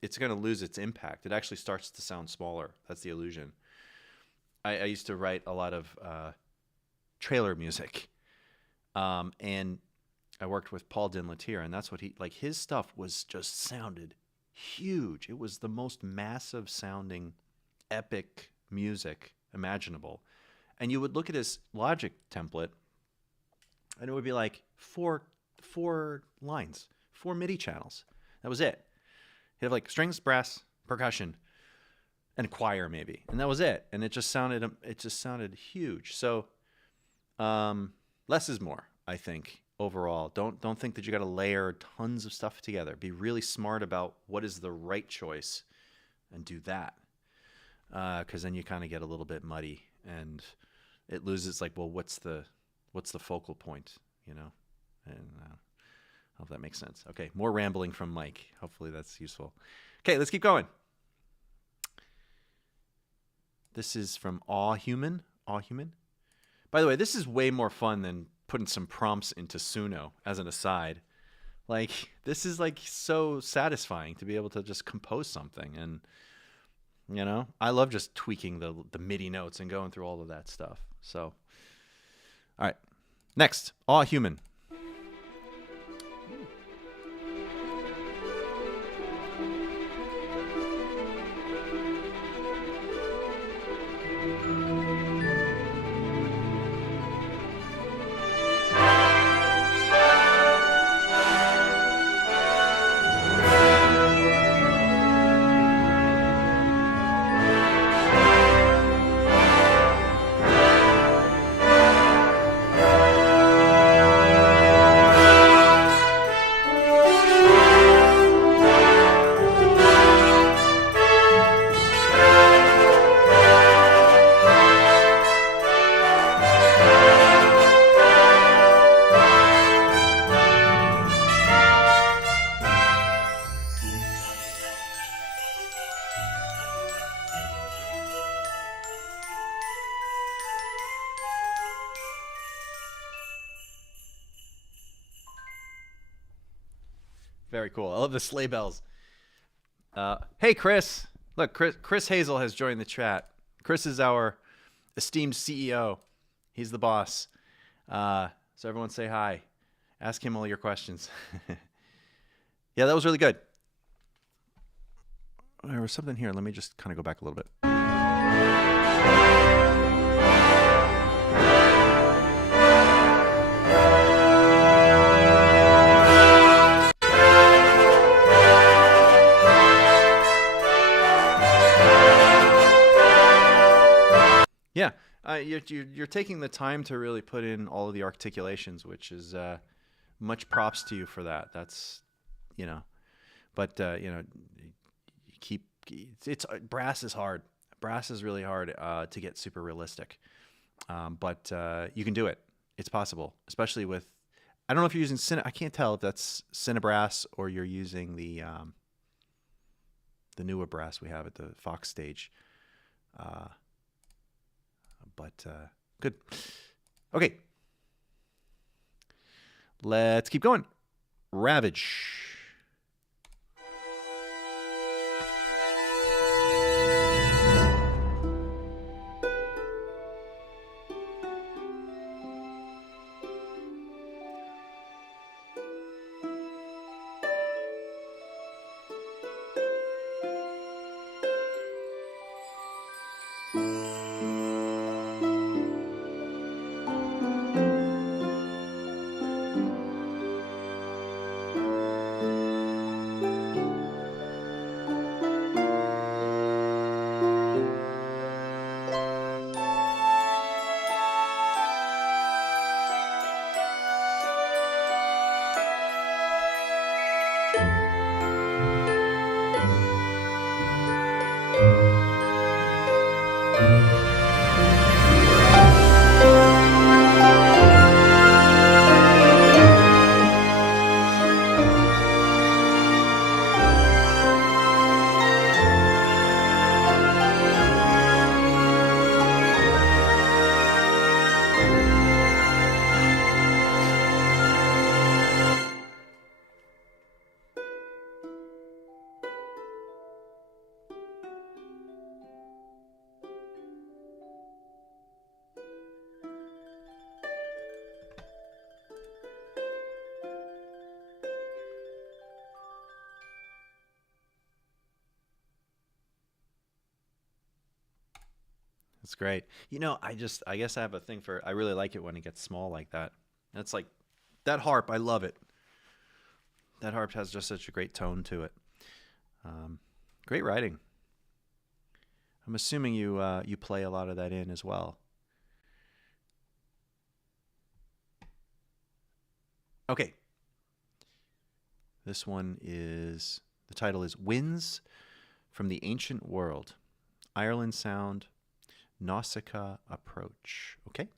it's gonna lose its impact. It actually starts to sound smaller. That's the illusion. I used to write a lot of trailer music, and I worked with Paul Dinlatier, and that's what his stuff was just sounded huge. It was the most massive sounding, epic music imaginable. And you would look at his Logic template, and it would be like four lines, 4 MIDI channels. That was it. He'd have strings, brass, percussion, and choir maybe, and that was it. And it just sounded huge. So less is more, I think. Overall, don't think that you got to layer tons of stuff together. Be really smart about what is the right choice, and do that. Because then you kind of get a little bit muddy, and it loses what's the focal point, And I hope that makes sense. Okay, more rambling from Mike. Hopefully that's useful. Okay, let's keep going. This is from Awe Human. By the way, this is way more fun than putting some prompts into Suno as an aside. This is so satisfying to be able to just compose something. And I love just tweaking the MIDI notes and going through all of that stuff. So, all right, next, Awe Human. Very cool. I love the sleigh bells. Hey, Chris. Look, Chris Hazel has joined the chat. Chris is our esteemed CEO. He's the boss. So everyone say hi. Ask him all your questions. Yeah, that was really good. There was something here. Let me just kind of go back a little bit. Yeah, you're taking the time to really put in all of the articulations, which is much props to you for that. That's, but you keep it's brass is hard. Brass is really hard to get super realistic, but you can do it. It's possible, especially with. I don't know if you're using I can't tell if that's Cinebrass or you're using the newer brass we have at the Fox stage. But good. Okay. Let's keep going. Ravage. That's great. I guess I have a thing for, I really like it when it gets small like that. That's like, that harp, I love it. That harp has just such a great tone to it. Great writing. I'm assuming you play a lot of that in as well. Okay. This one is, the title is Winds from the Ancient World. Ireland Sound. Nausicaa Approach. Okay.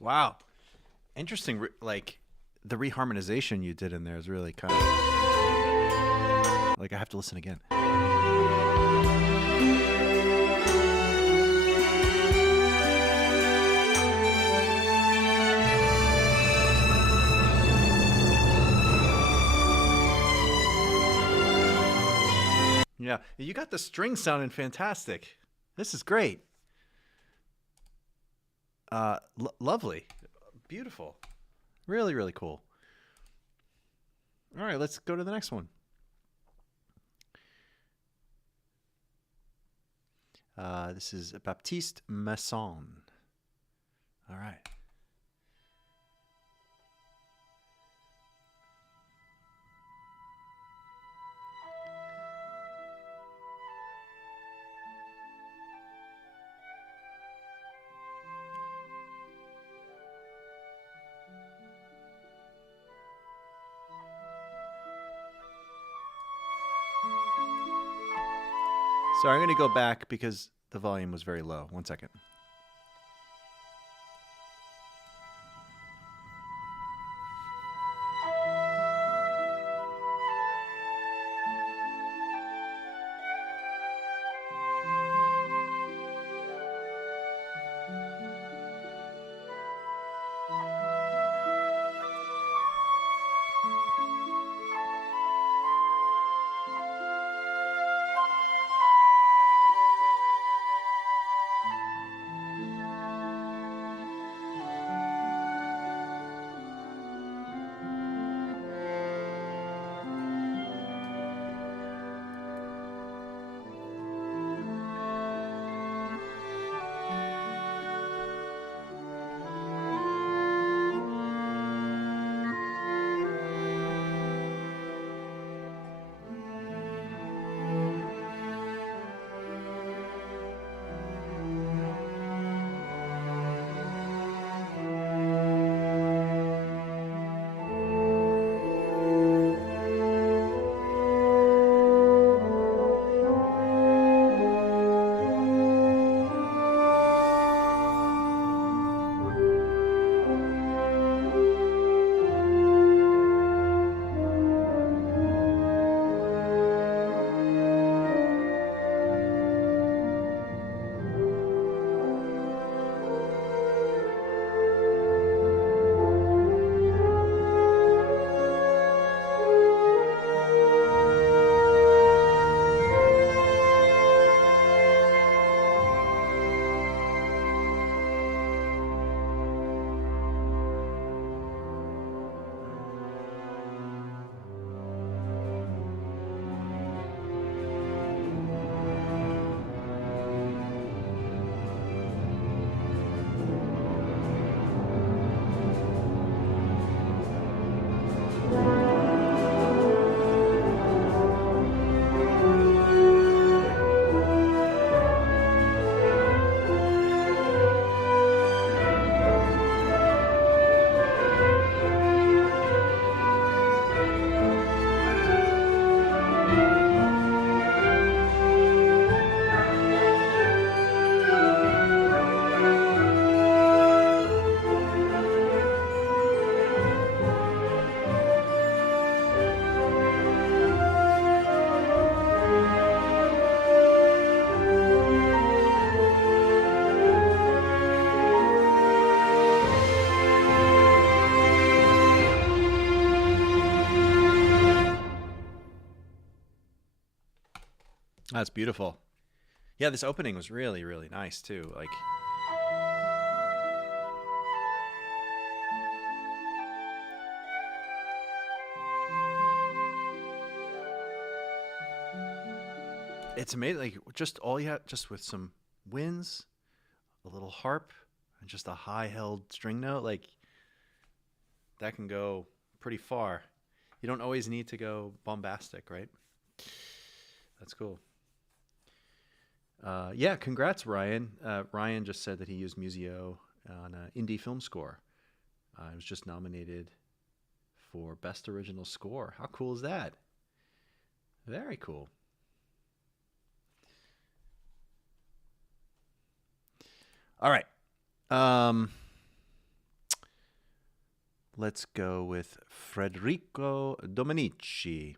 Wow. Interesting. Like, the reharmonization you did in there is really kind of... Like, I have to listen again. Yeah, you got the string sounding fantastic. This is great. Lovely. Beautiful. Really, really cool. All right, let's go to the next one. This is Baptiste Masson. All right. So I'm going to go back because the volume was very low. 1 second. That's beautiful. Yeah, this opening was really, really nice too. Like, it's amazing. Like, just all you have, just with some winds, a little harp, and just a high held string note, like that can go pretty far. You don't always need to go bombastic, right? That's cool. Yeah, congrats, Ryan. Ryan just said that he used Musio on an indie film score. It was just nominated for Best Original Score. How cool is that? Very cool. All right. Let's go with Federico Domenici.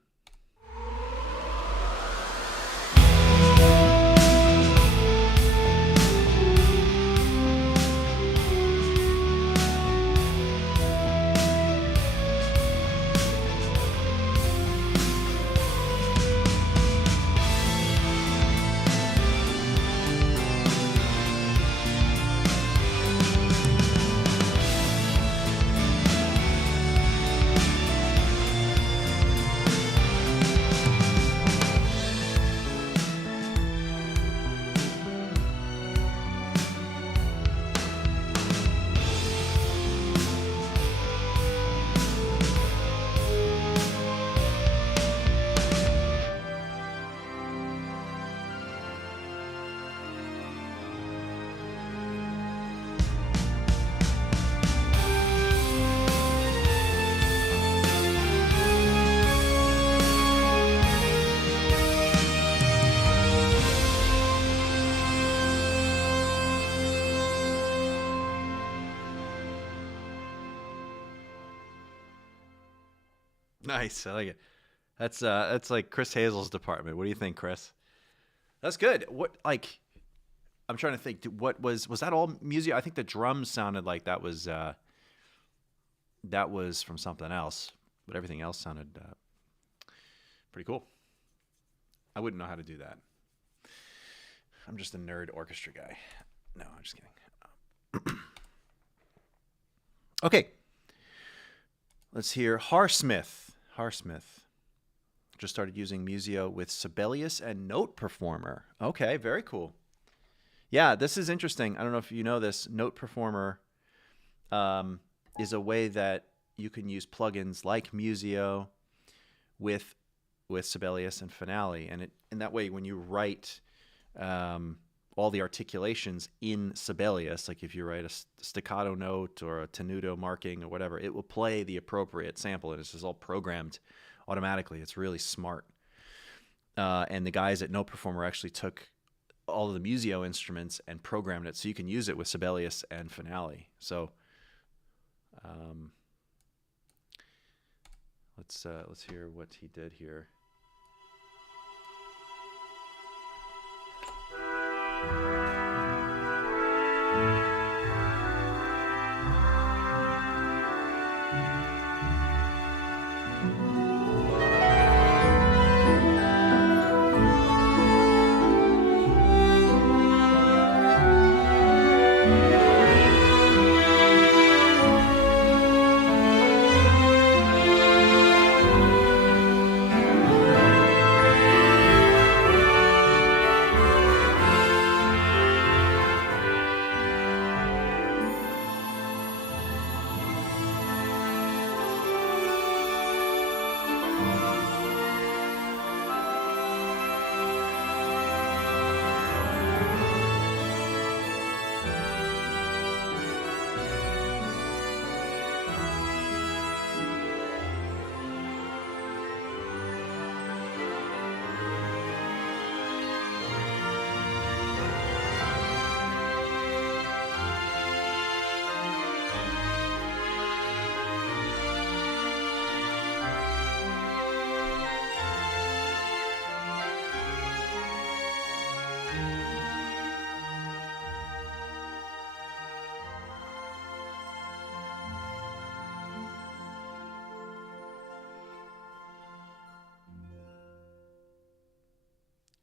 Nice. I like it. That's like Chris Hazel's department. What do you think, Chris? That's good. What like I'm trying to think. What was that all Musio? I think the drums sounded like that was from something else, but everything else sounded pretty cool. I wouldn't know how to do that. I'm just a nerd orchestra guy. No, I'm just kidding. Okay. Let's hear Harsmith. Harsmith. Just started using Musio with Sibelius and Note Performer. Okay, very cool. Yeah, this is interesting. I don't know if you know this. Note Performer is a way that you can use plugins like Musio with Sibelius and Finale, and in that way, when you write all the articulations in Sibelius, like if you write a staccato note or a tenuto marking or whatever, it will play the appropriate sample, and it's just all programmed automatically. It's really smart. And the guys at Note Performer actually took all of the Musio instruments and programmed it so you can use it with Sibelius and Finale. So let's hear what he did here.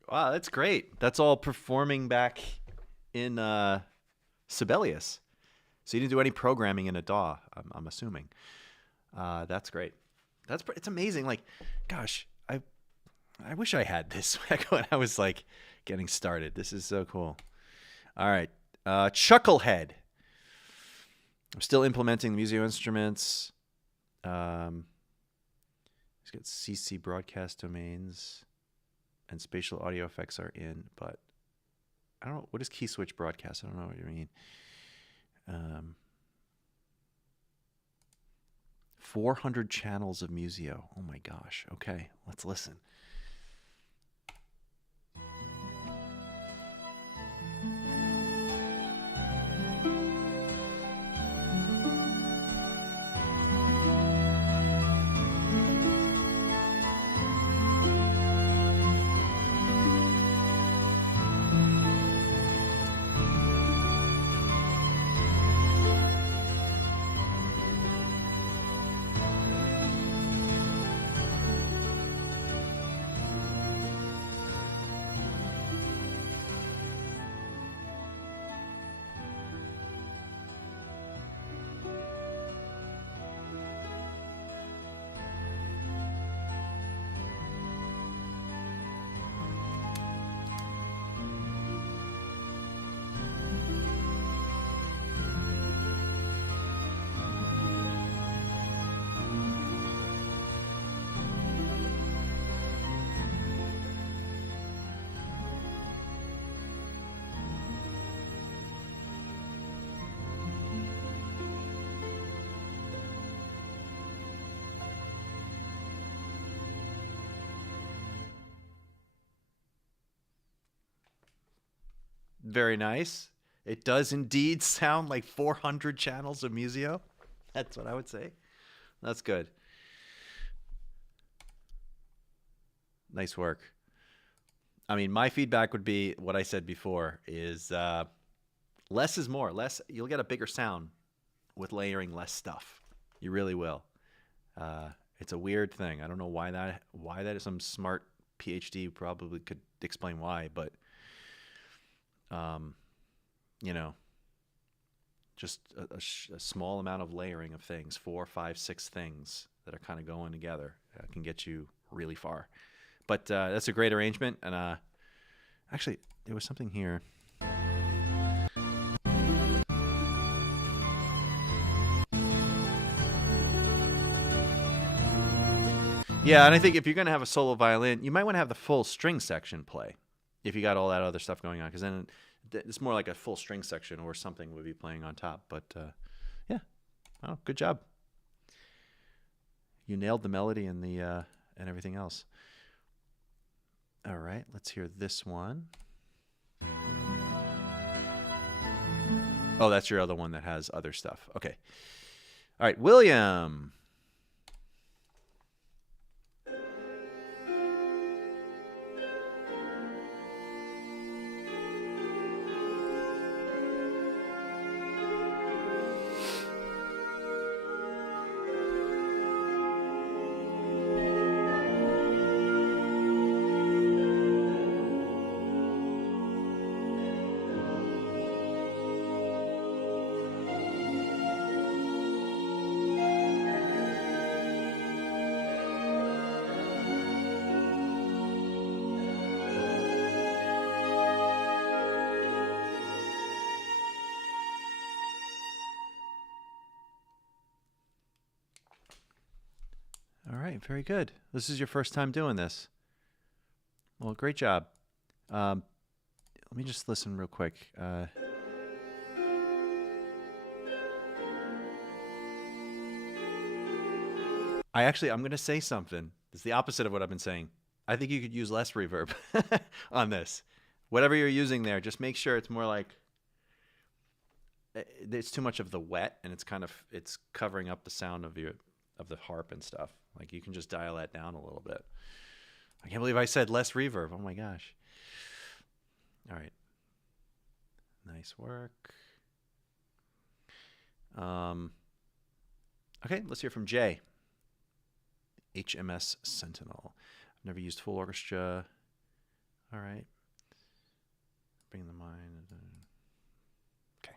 Wow, that's great. That's all performing back in Sibelius. So you didn't do any programming in a DAW, I'm assuming. That's great. It's amazing. Like, gosh, I wish I had this back when I was like getting started. This is so cool. All right, Chucklehead. I'm still implementing the Musio instruments. He's got CC broadcast domains. And spatial audio effects are in, but I don't know. What is key switch broadcast? I don't know what you mean. 400 channels of Musio. Oh my gosh. Okay, let's listen. Very nice. It does indeed sound like 400 channels of Musio. That's what I would say. That's good. Nice work. I mean, my feedback would be what I said before is less is more. Less, you'll get a bigger sound with layering less stuff. You really will. It's a weird thing. I don't know why that is. Some smart PhD probably could explain why, but you know, just a small amount of layering of things, 4, 5, 6 things that are kind of going together can get you really far. But that's a great arrangement. And actually, there was something here. Yeah, and I think if you're going to have a solo violin, you might want to have the full string section play if you got all that other stuff going on, because then it's more like a full string section or something would be playing on top. But yeah, oh, good job. You nailed the melody and the and everything else. All right, let's hear this one. Oh, that's your other one that has other stuff. Okay. All right, William. All right, very good. This is your first time doing this. Well, great job. Let me just listen real quick. I'm going to say something. It's the opposite of what I've been saying. I think you could use less reverb on this. Whatever you're using there, just make sure it's more like it's too much of the wet, and it's covering up the sound of the harp and stuff. Like, you can just dial that down a little bit. I can't believe I said less reverb. Oh my gosh. All right. Nice work. Okay, let's hear from Jay. HMS Sentinel. I've never used full orchestra. All right. Bring the mind. Okay.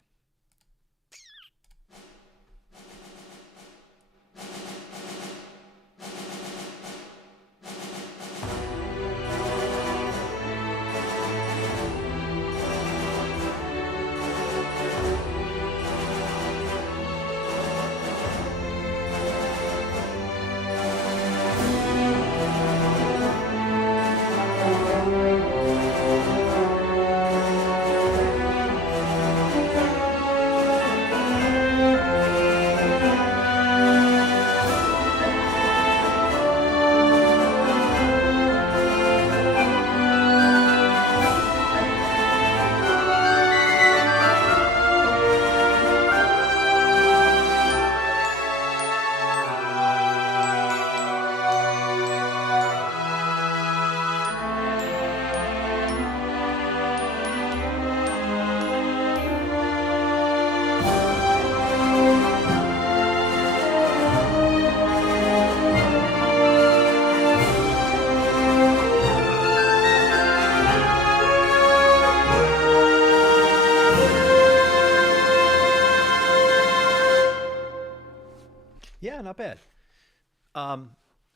Yeah, not bad. All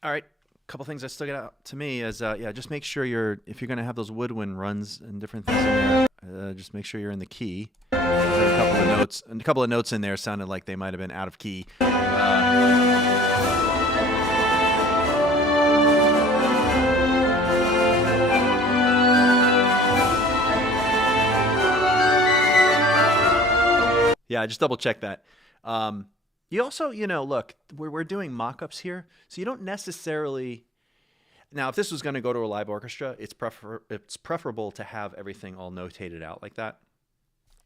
right, a couple things that stuck out to me is just make sure if you're gonna have those woodwind runs and different things in there, just make sure you're in the key. There are a couple of notes in there sounded like they might have been out of key. Yeah, just double check that. You also, look, we're doing mock-ups here, so you don't necessarily. Now, if this was going to go to a live orchestra, it's preferable to have everything all notated out like that.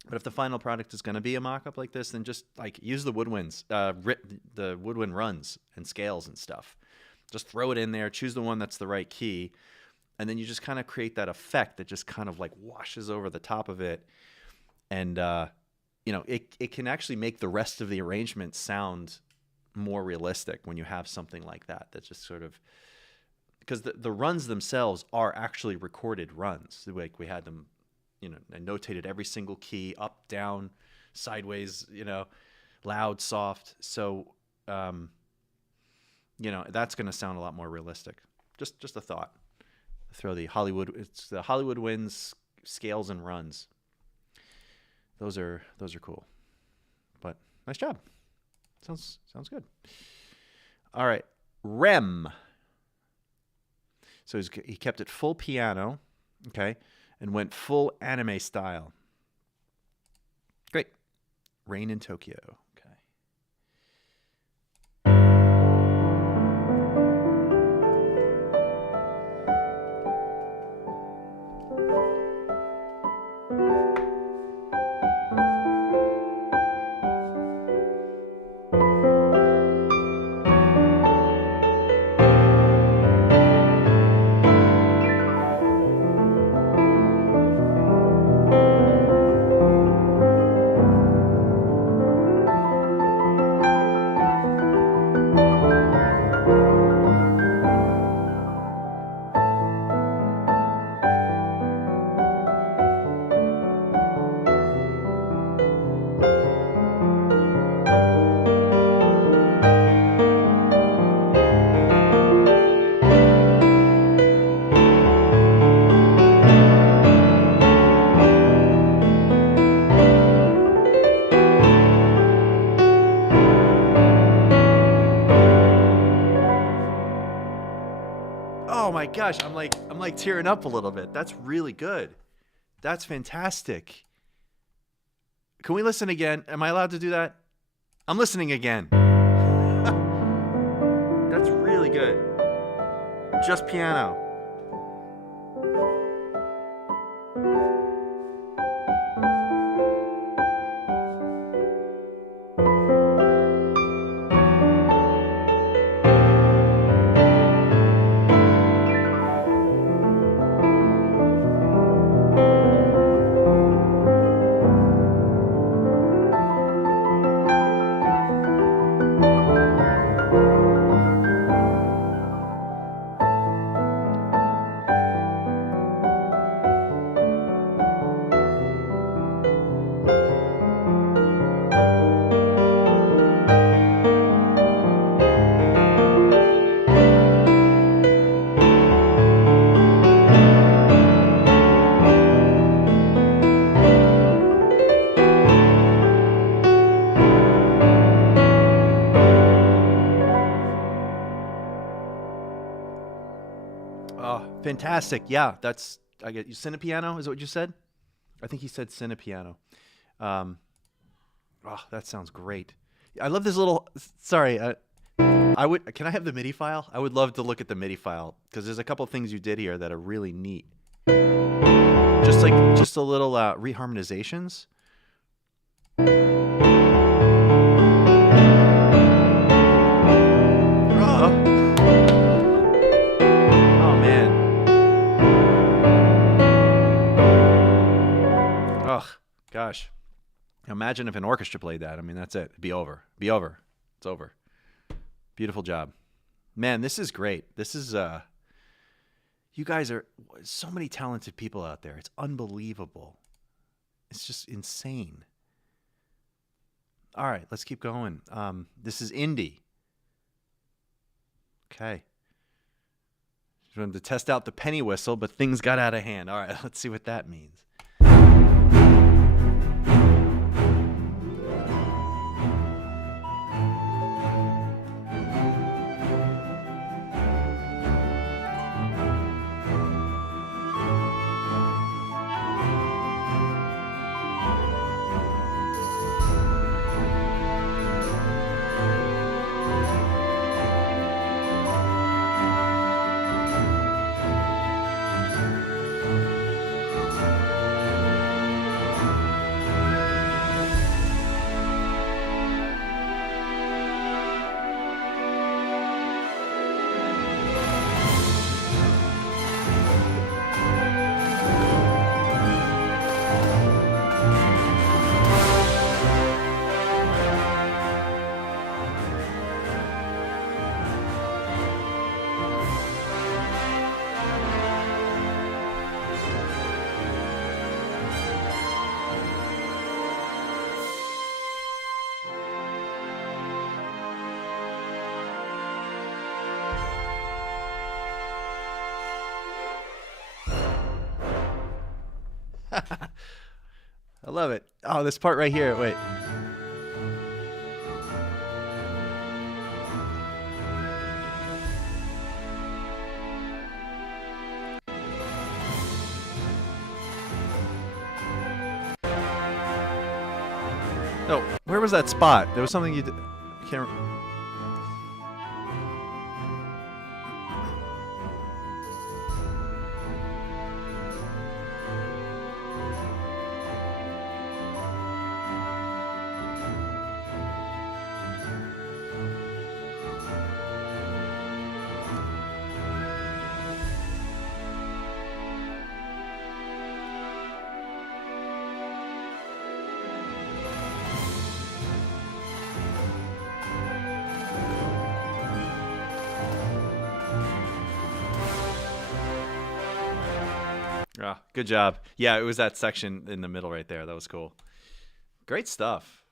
But if the final product is going to be a mock-up like this, then just like use the woodwinds, the woodwind runs and scales and stuff. Just throw it in there, choose the one that's the right key, and then you just kind of create that effect that just kind of like washes over the top of it. And, it can actually make the rest of the arrangement sound more realistic when you have something like that. That's just sort of, because the runs themselves are actually recorded runs. Like we had them, and notated every single key, up, down, sideways, loud, soft. So, that's going to sound a lot more realistic. Just a thought. Throw the Hollywood Winds scales and runs. Those are cool. But nice job. Sounds good. All right, Rem. So he kept it full piano, okay, and went full anime style. Great. Rain in Tokyo. Okay. Oh my gosh, I'm like tearing up a little bit. That's really good. That's fantastic. Can we listen again? Am I allowed to do that? I'm listening again. That's really good. Just piano. Fantastic. Yeah, I get you. Cinepiano is what you said? I think he said Cinepiano. That sounds great. I love this little, sorry, can I have the MIDI file? I would love to look at the MIDI file because there's a couple things you did here that are really neat. Just a little reharmonizations. Gosh, imagine if an orchestra played that. I mean, that's it. It'd be over. It's over. Beautiful job. Man, this is great. This is, you guys are so many talented people out there. It's unbelievable. It's just insane. All right, let's keep going. This is indie. Okay. Just wanted to test out the penny whistle, but things got out of hand. All right, let's see what that means. love it. Oh, this part right here. Wait. No, where was that spot? There was something you did. I can't remember. Oh, good job. Yeah, it was that section in the middle right there. That was cool. Great stuff.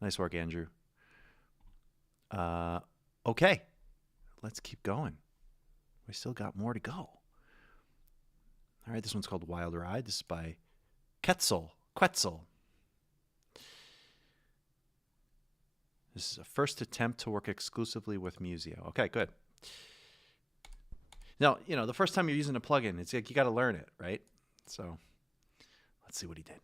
Nice work, Andrew. Okay. Let's keep going. We still got more to go. All right, this one's called Wild Ride. This is by Quetzal. This is a first attempt to work exclusively with Musio. Okay, good. Now, you know, the first time you're using a plugin, it's like you got to learn it, right? So let's see what he did.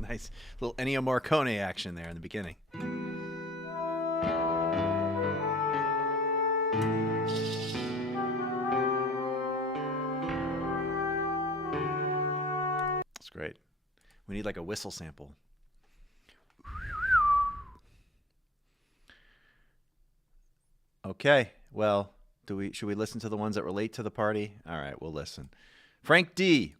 Nice little Ennio Morricone action there in the beginning. That's great. We need like a whistle sample. Okay, well, should we listen to the ones that relate to the party? All right, we'll listen. Frank D.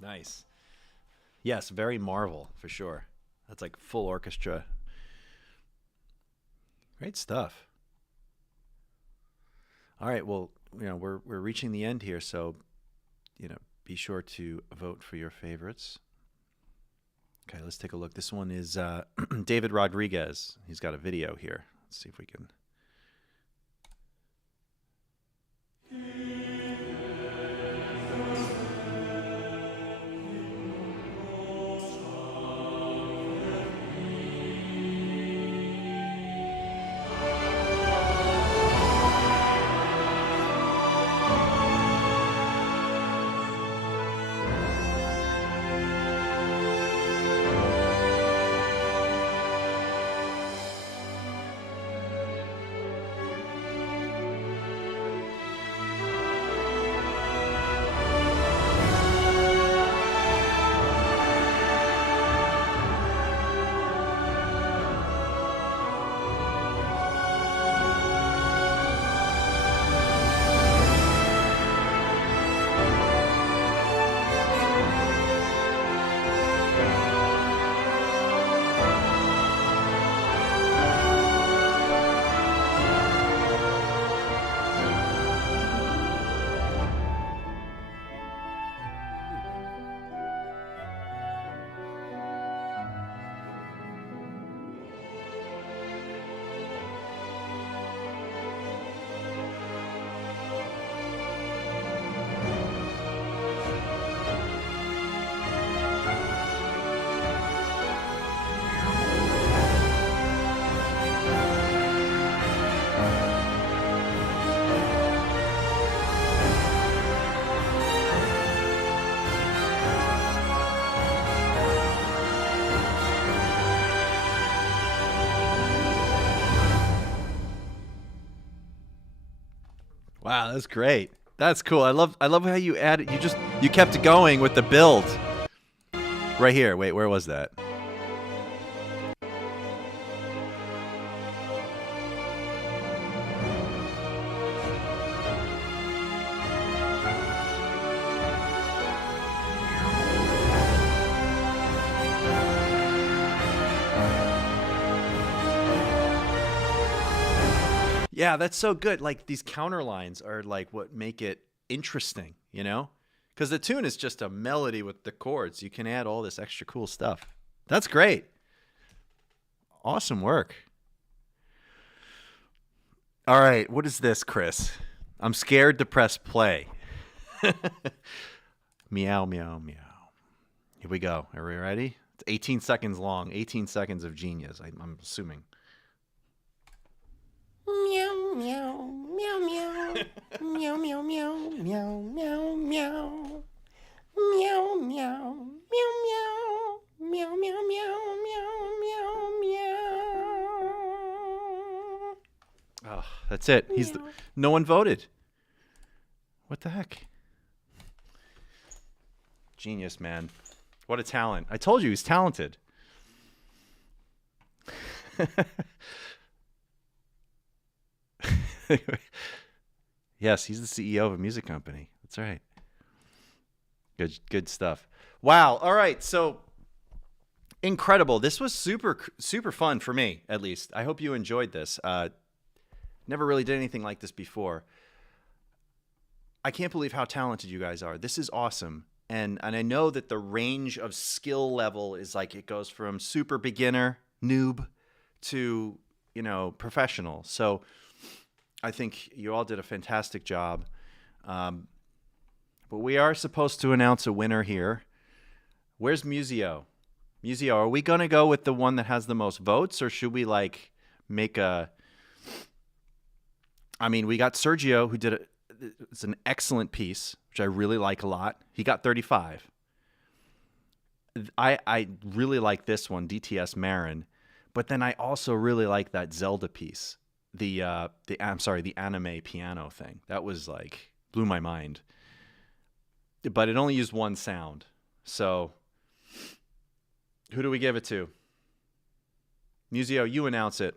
Nice. Yes, very Marvel for sure. That's like full orchestra. Great stuff. All right, well, we're reaching the end here, so be sure to vote for your favorites. Okay, let's take a look. This one is David Rodriguez. He's got a video here. Let's see if we can. Wow, that's great. That's cool. I love how you added. You kept it going with the build. Right here. Wait, where was that? Yeah, that's so good. Like these counter lines are like what make it interesting, Because the tune is just a melody with the chords. You can add all this extra cool stuff. That's great. Awesome work. All right, what is this, Chris? I'm scared to press play. Meow, meow, meow. Here we go. Are we ready? It's 18 seconds long. 18 seconds of genius, I'm assuming. Meow, meow, meow, meow. Meow, meow, meow, meow, meow, meow. Meow, meow, meow, meow. Meow, meow, meow, meow, meow, meow. Oh, that's it. No one voted. What the heck? Genius, man. What a talent. I told you he's talented. Yes, he's the CEO of a music company. That's right. Good stuff. Wow. All right. So incredible. This was super fun for me, at least. I hope you enjoyed this. Never really did anything like this before. I can't believe how talented you guys are. This is awesome. And I know that the range of skill level is like it goes from super beginner, noob, to, professional. So I think you all did a fantastic job. But we are supposed to announce a winner here. Where's Musio? Musio, are we going to go with the one that has the most votes, or should we make a... I mean, we got Sergio, who did it's an excellent piece, which I really like a lot. He got 35. I really like this one, DTS Marin, but then I also really like that Zelda piece. The anime piano thing. That was blew my mind. But it only used one sound. So who do we give it to? Musio, you announce it.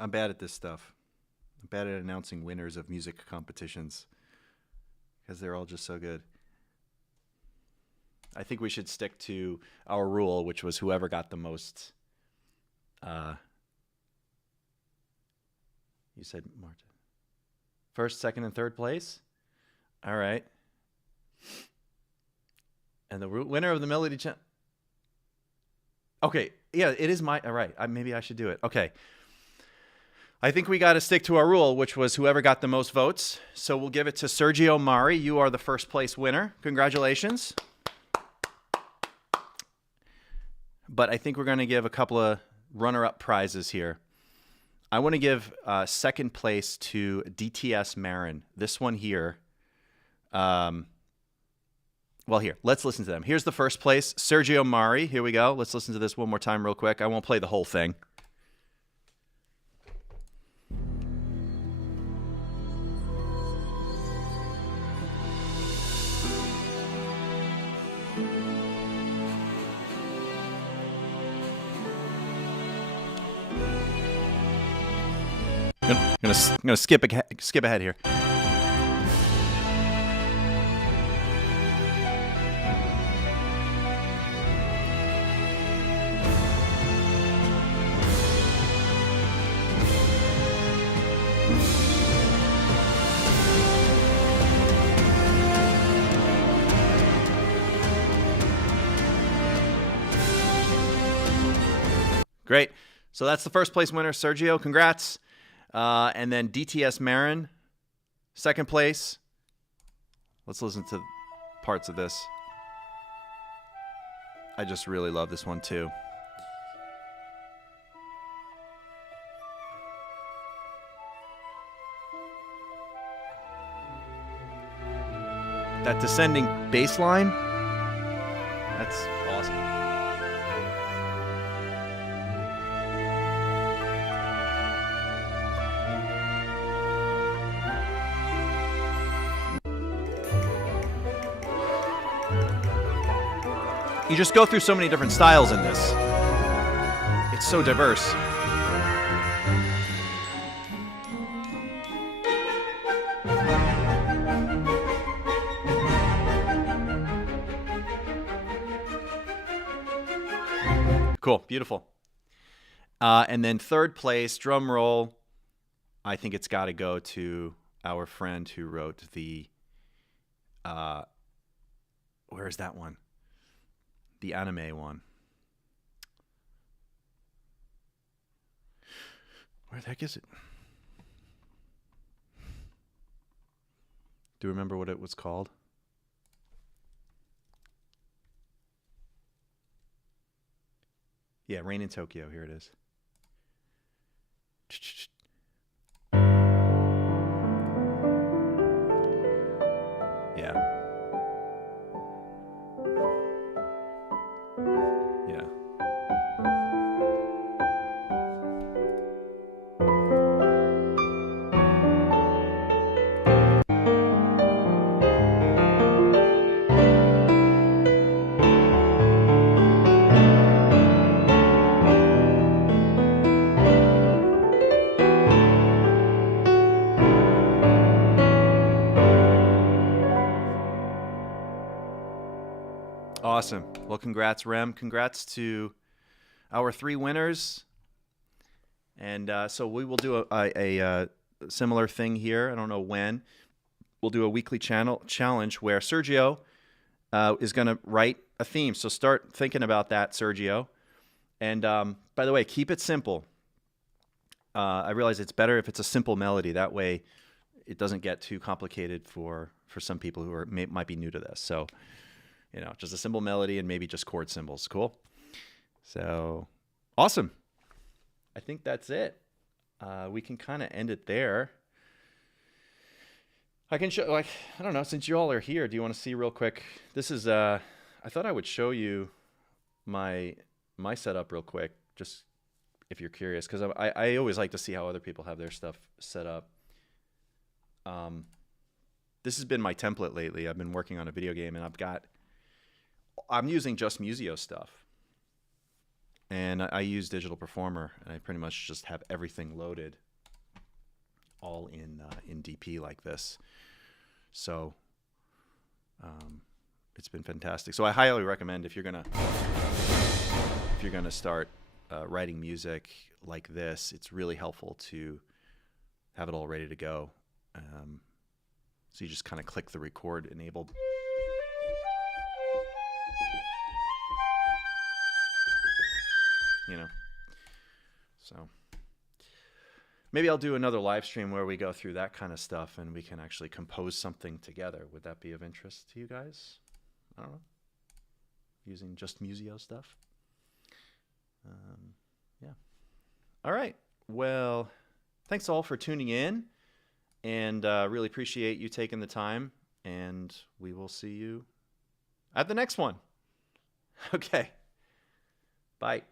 I'm bad at this stuff. bad at announcing winners of music competitions because they're all just so good. I think we should stick to our rule, which was whoever got the most. You said Marta. First, second, and third place? All right. And the winner of the Melody Challenge. Okay. Yeah, it is my. All right. Maybe I should do it. Okay. I think we got to stick to our rule, which was whoever got the most votes. So we'll give it to Sergio Mari. You are the first place winner. Congratulations. But I think we're going to give a couple of runner-up prizes here. I want to give second place to DTS Marin. This one here. Well, here, let's listen to them. Here's the first place, Sergio Mari. Here we go. Let's listen to this one more time real quick. I won't play the whole thing. I'm gonna skip ahead here. Great. So that's the first place winner, Sergio. Congrats. And then DTS Marin, second place. Let's listen to parts of this. I just really love this one too. That descending bass line, that's awesome. You just go through so many different styles in this. It's so diverse. Cool, beautiful. And then third place, drum roll. I think it's got to go to our friend who wrote the. Where is that one? The anime one. Where the heck is it? Do you remember what it was called? Yeah, Rain in Tokyo. Here it is. Yeah. Yeah. Awesome. Well, congrats, Rem. Congrats to our three winners. And so we will do a similar thing here. I don't know when. We'll do a weekly challenge where Sergio is going to write a theme. So start thinking about that, Sergio. And by the way, keep it simple. I realize it's better if it's a simple melody. That way it doesn't get too complicated for some people who might be new to this. So, you know, just a simple melody and maybe just chord symbols. Cool. So awesome. I think that's it. We can kind of end it there. I can show, like, I don't know, since you all are here, do you want to see real quick? This is, I thought I would show you my setup real quick, just if you're curious, because I always like to see how other people have their stuff set up. This has been my template lately. I've been working on a video game, and I'm using just Musio stuff. And I use Digital Performer, and I pretty much just have everything loaded all in DP like this. So it's been fantastic. So I highly recommend if you're gonna start writing music like this, it's really helpful to have it all ready to go. So you just kind of click the record enable. So maybe I'll do another live stream where we go through that kind of stuff and we can actually compose something together. Would that be of interest to you guys? I don't know. Using just Musio stuff. Yeah. All right. Well, thanks all for tuning in, and really appreciate you taking the time, and we will see you at the next one. Okay. Bye.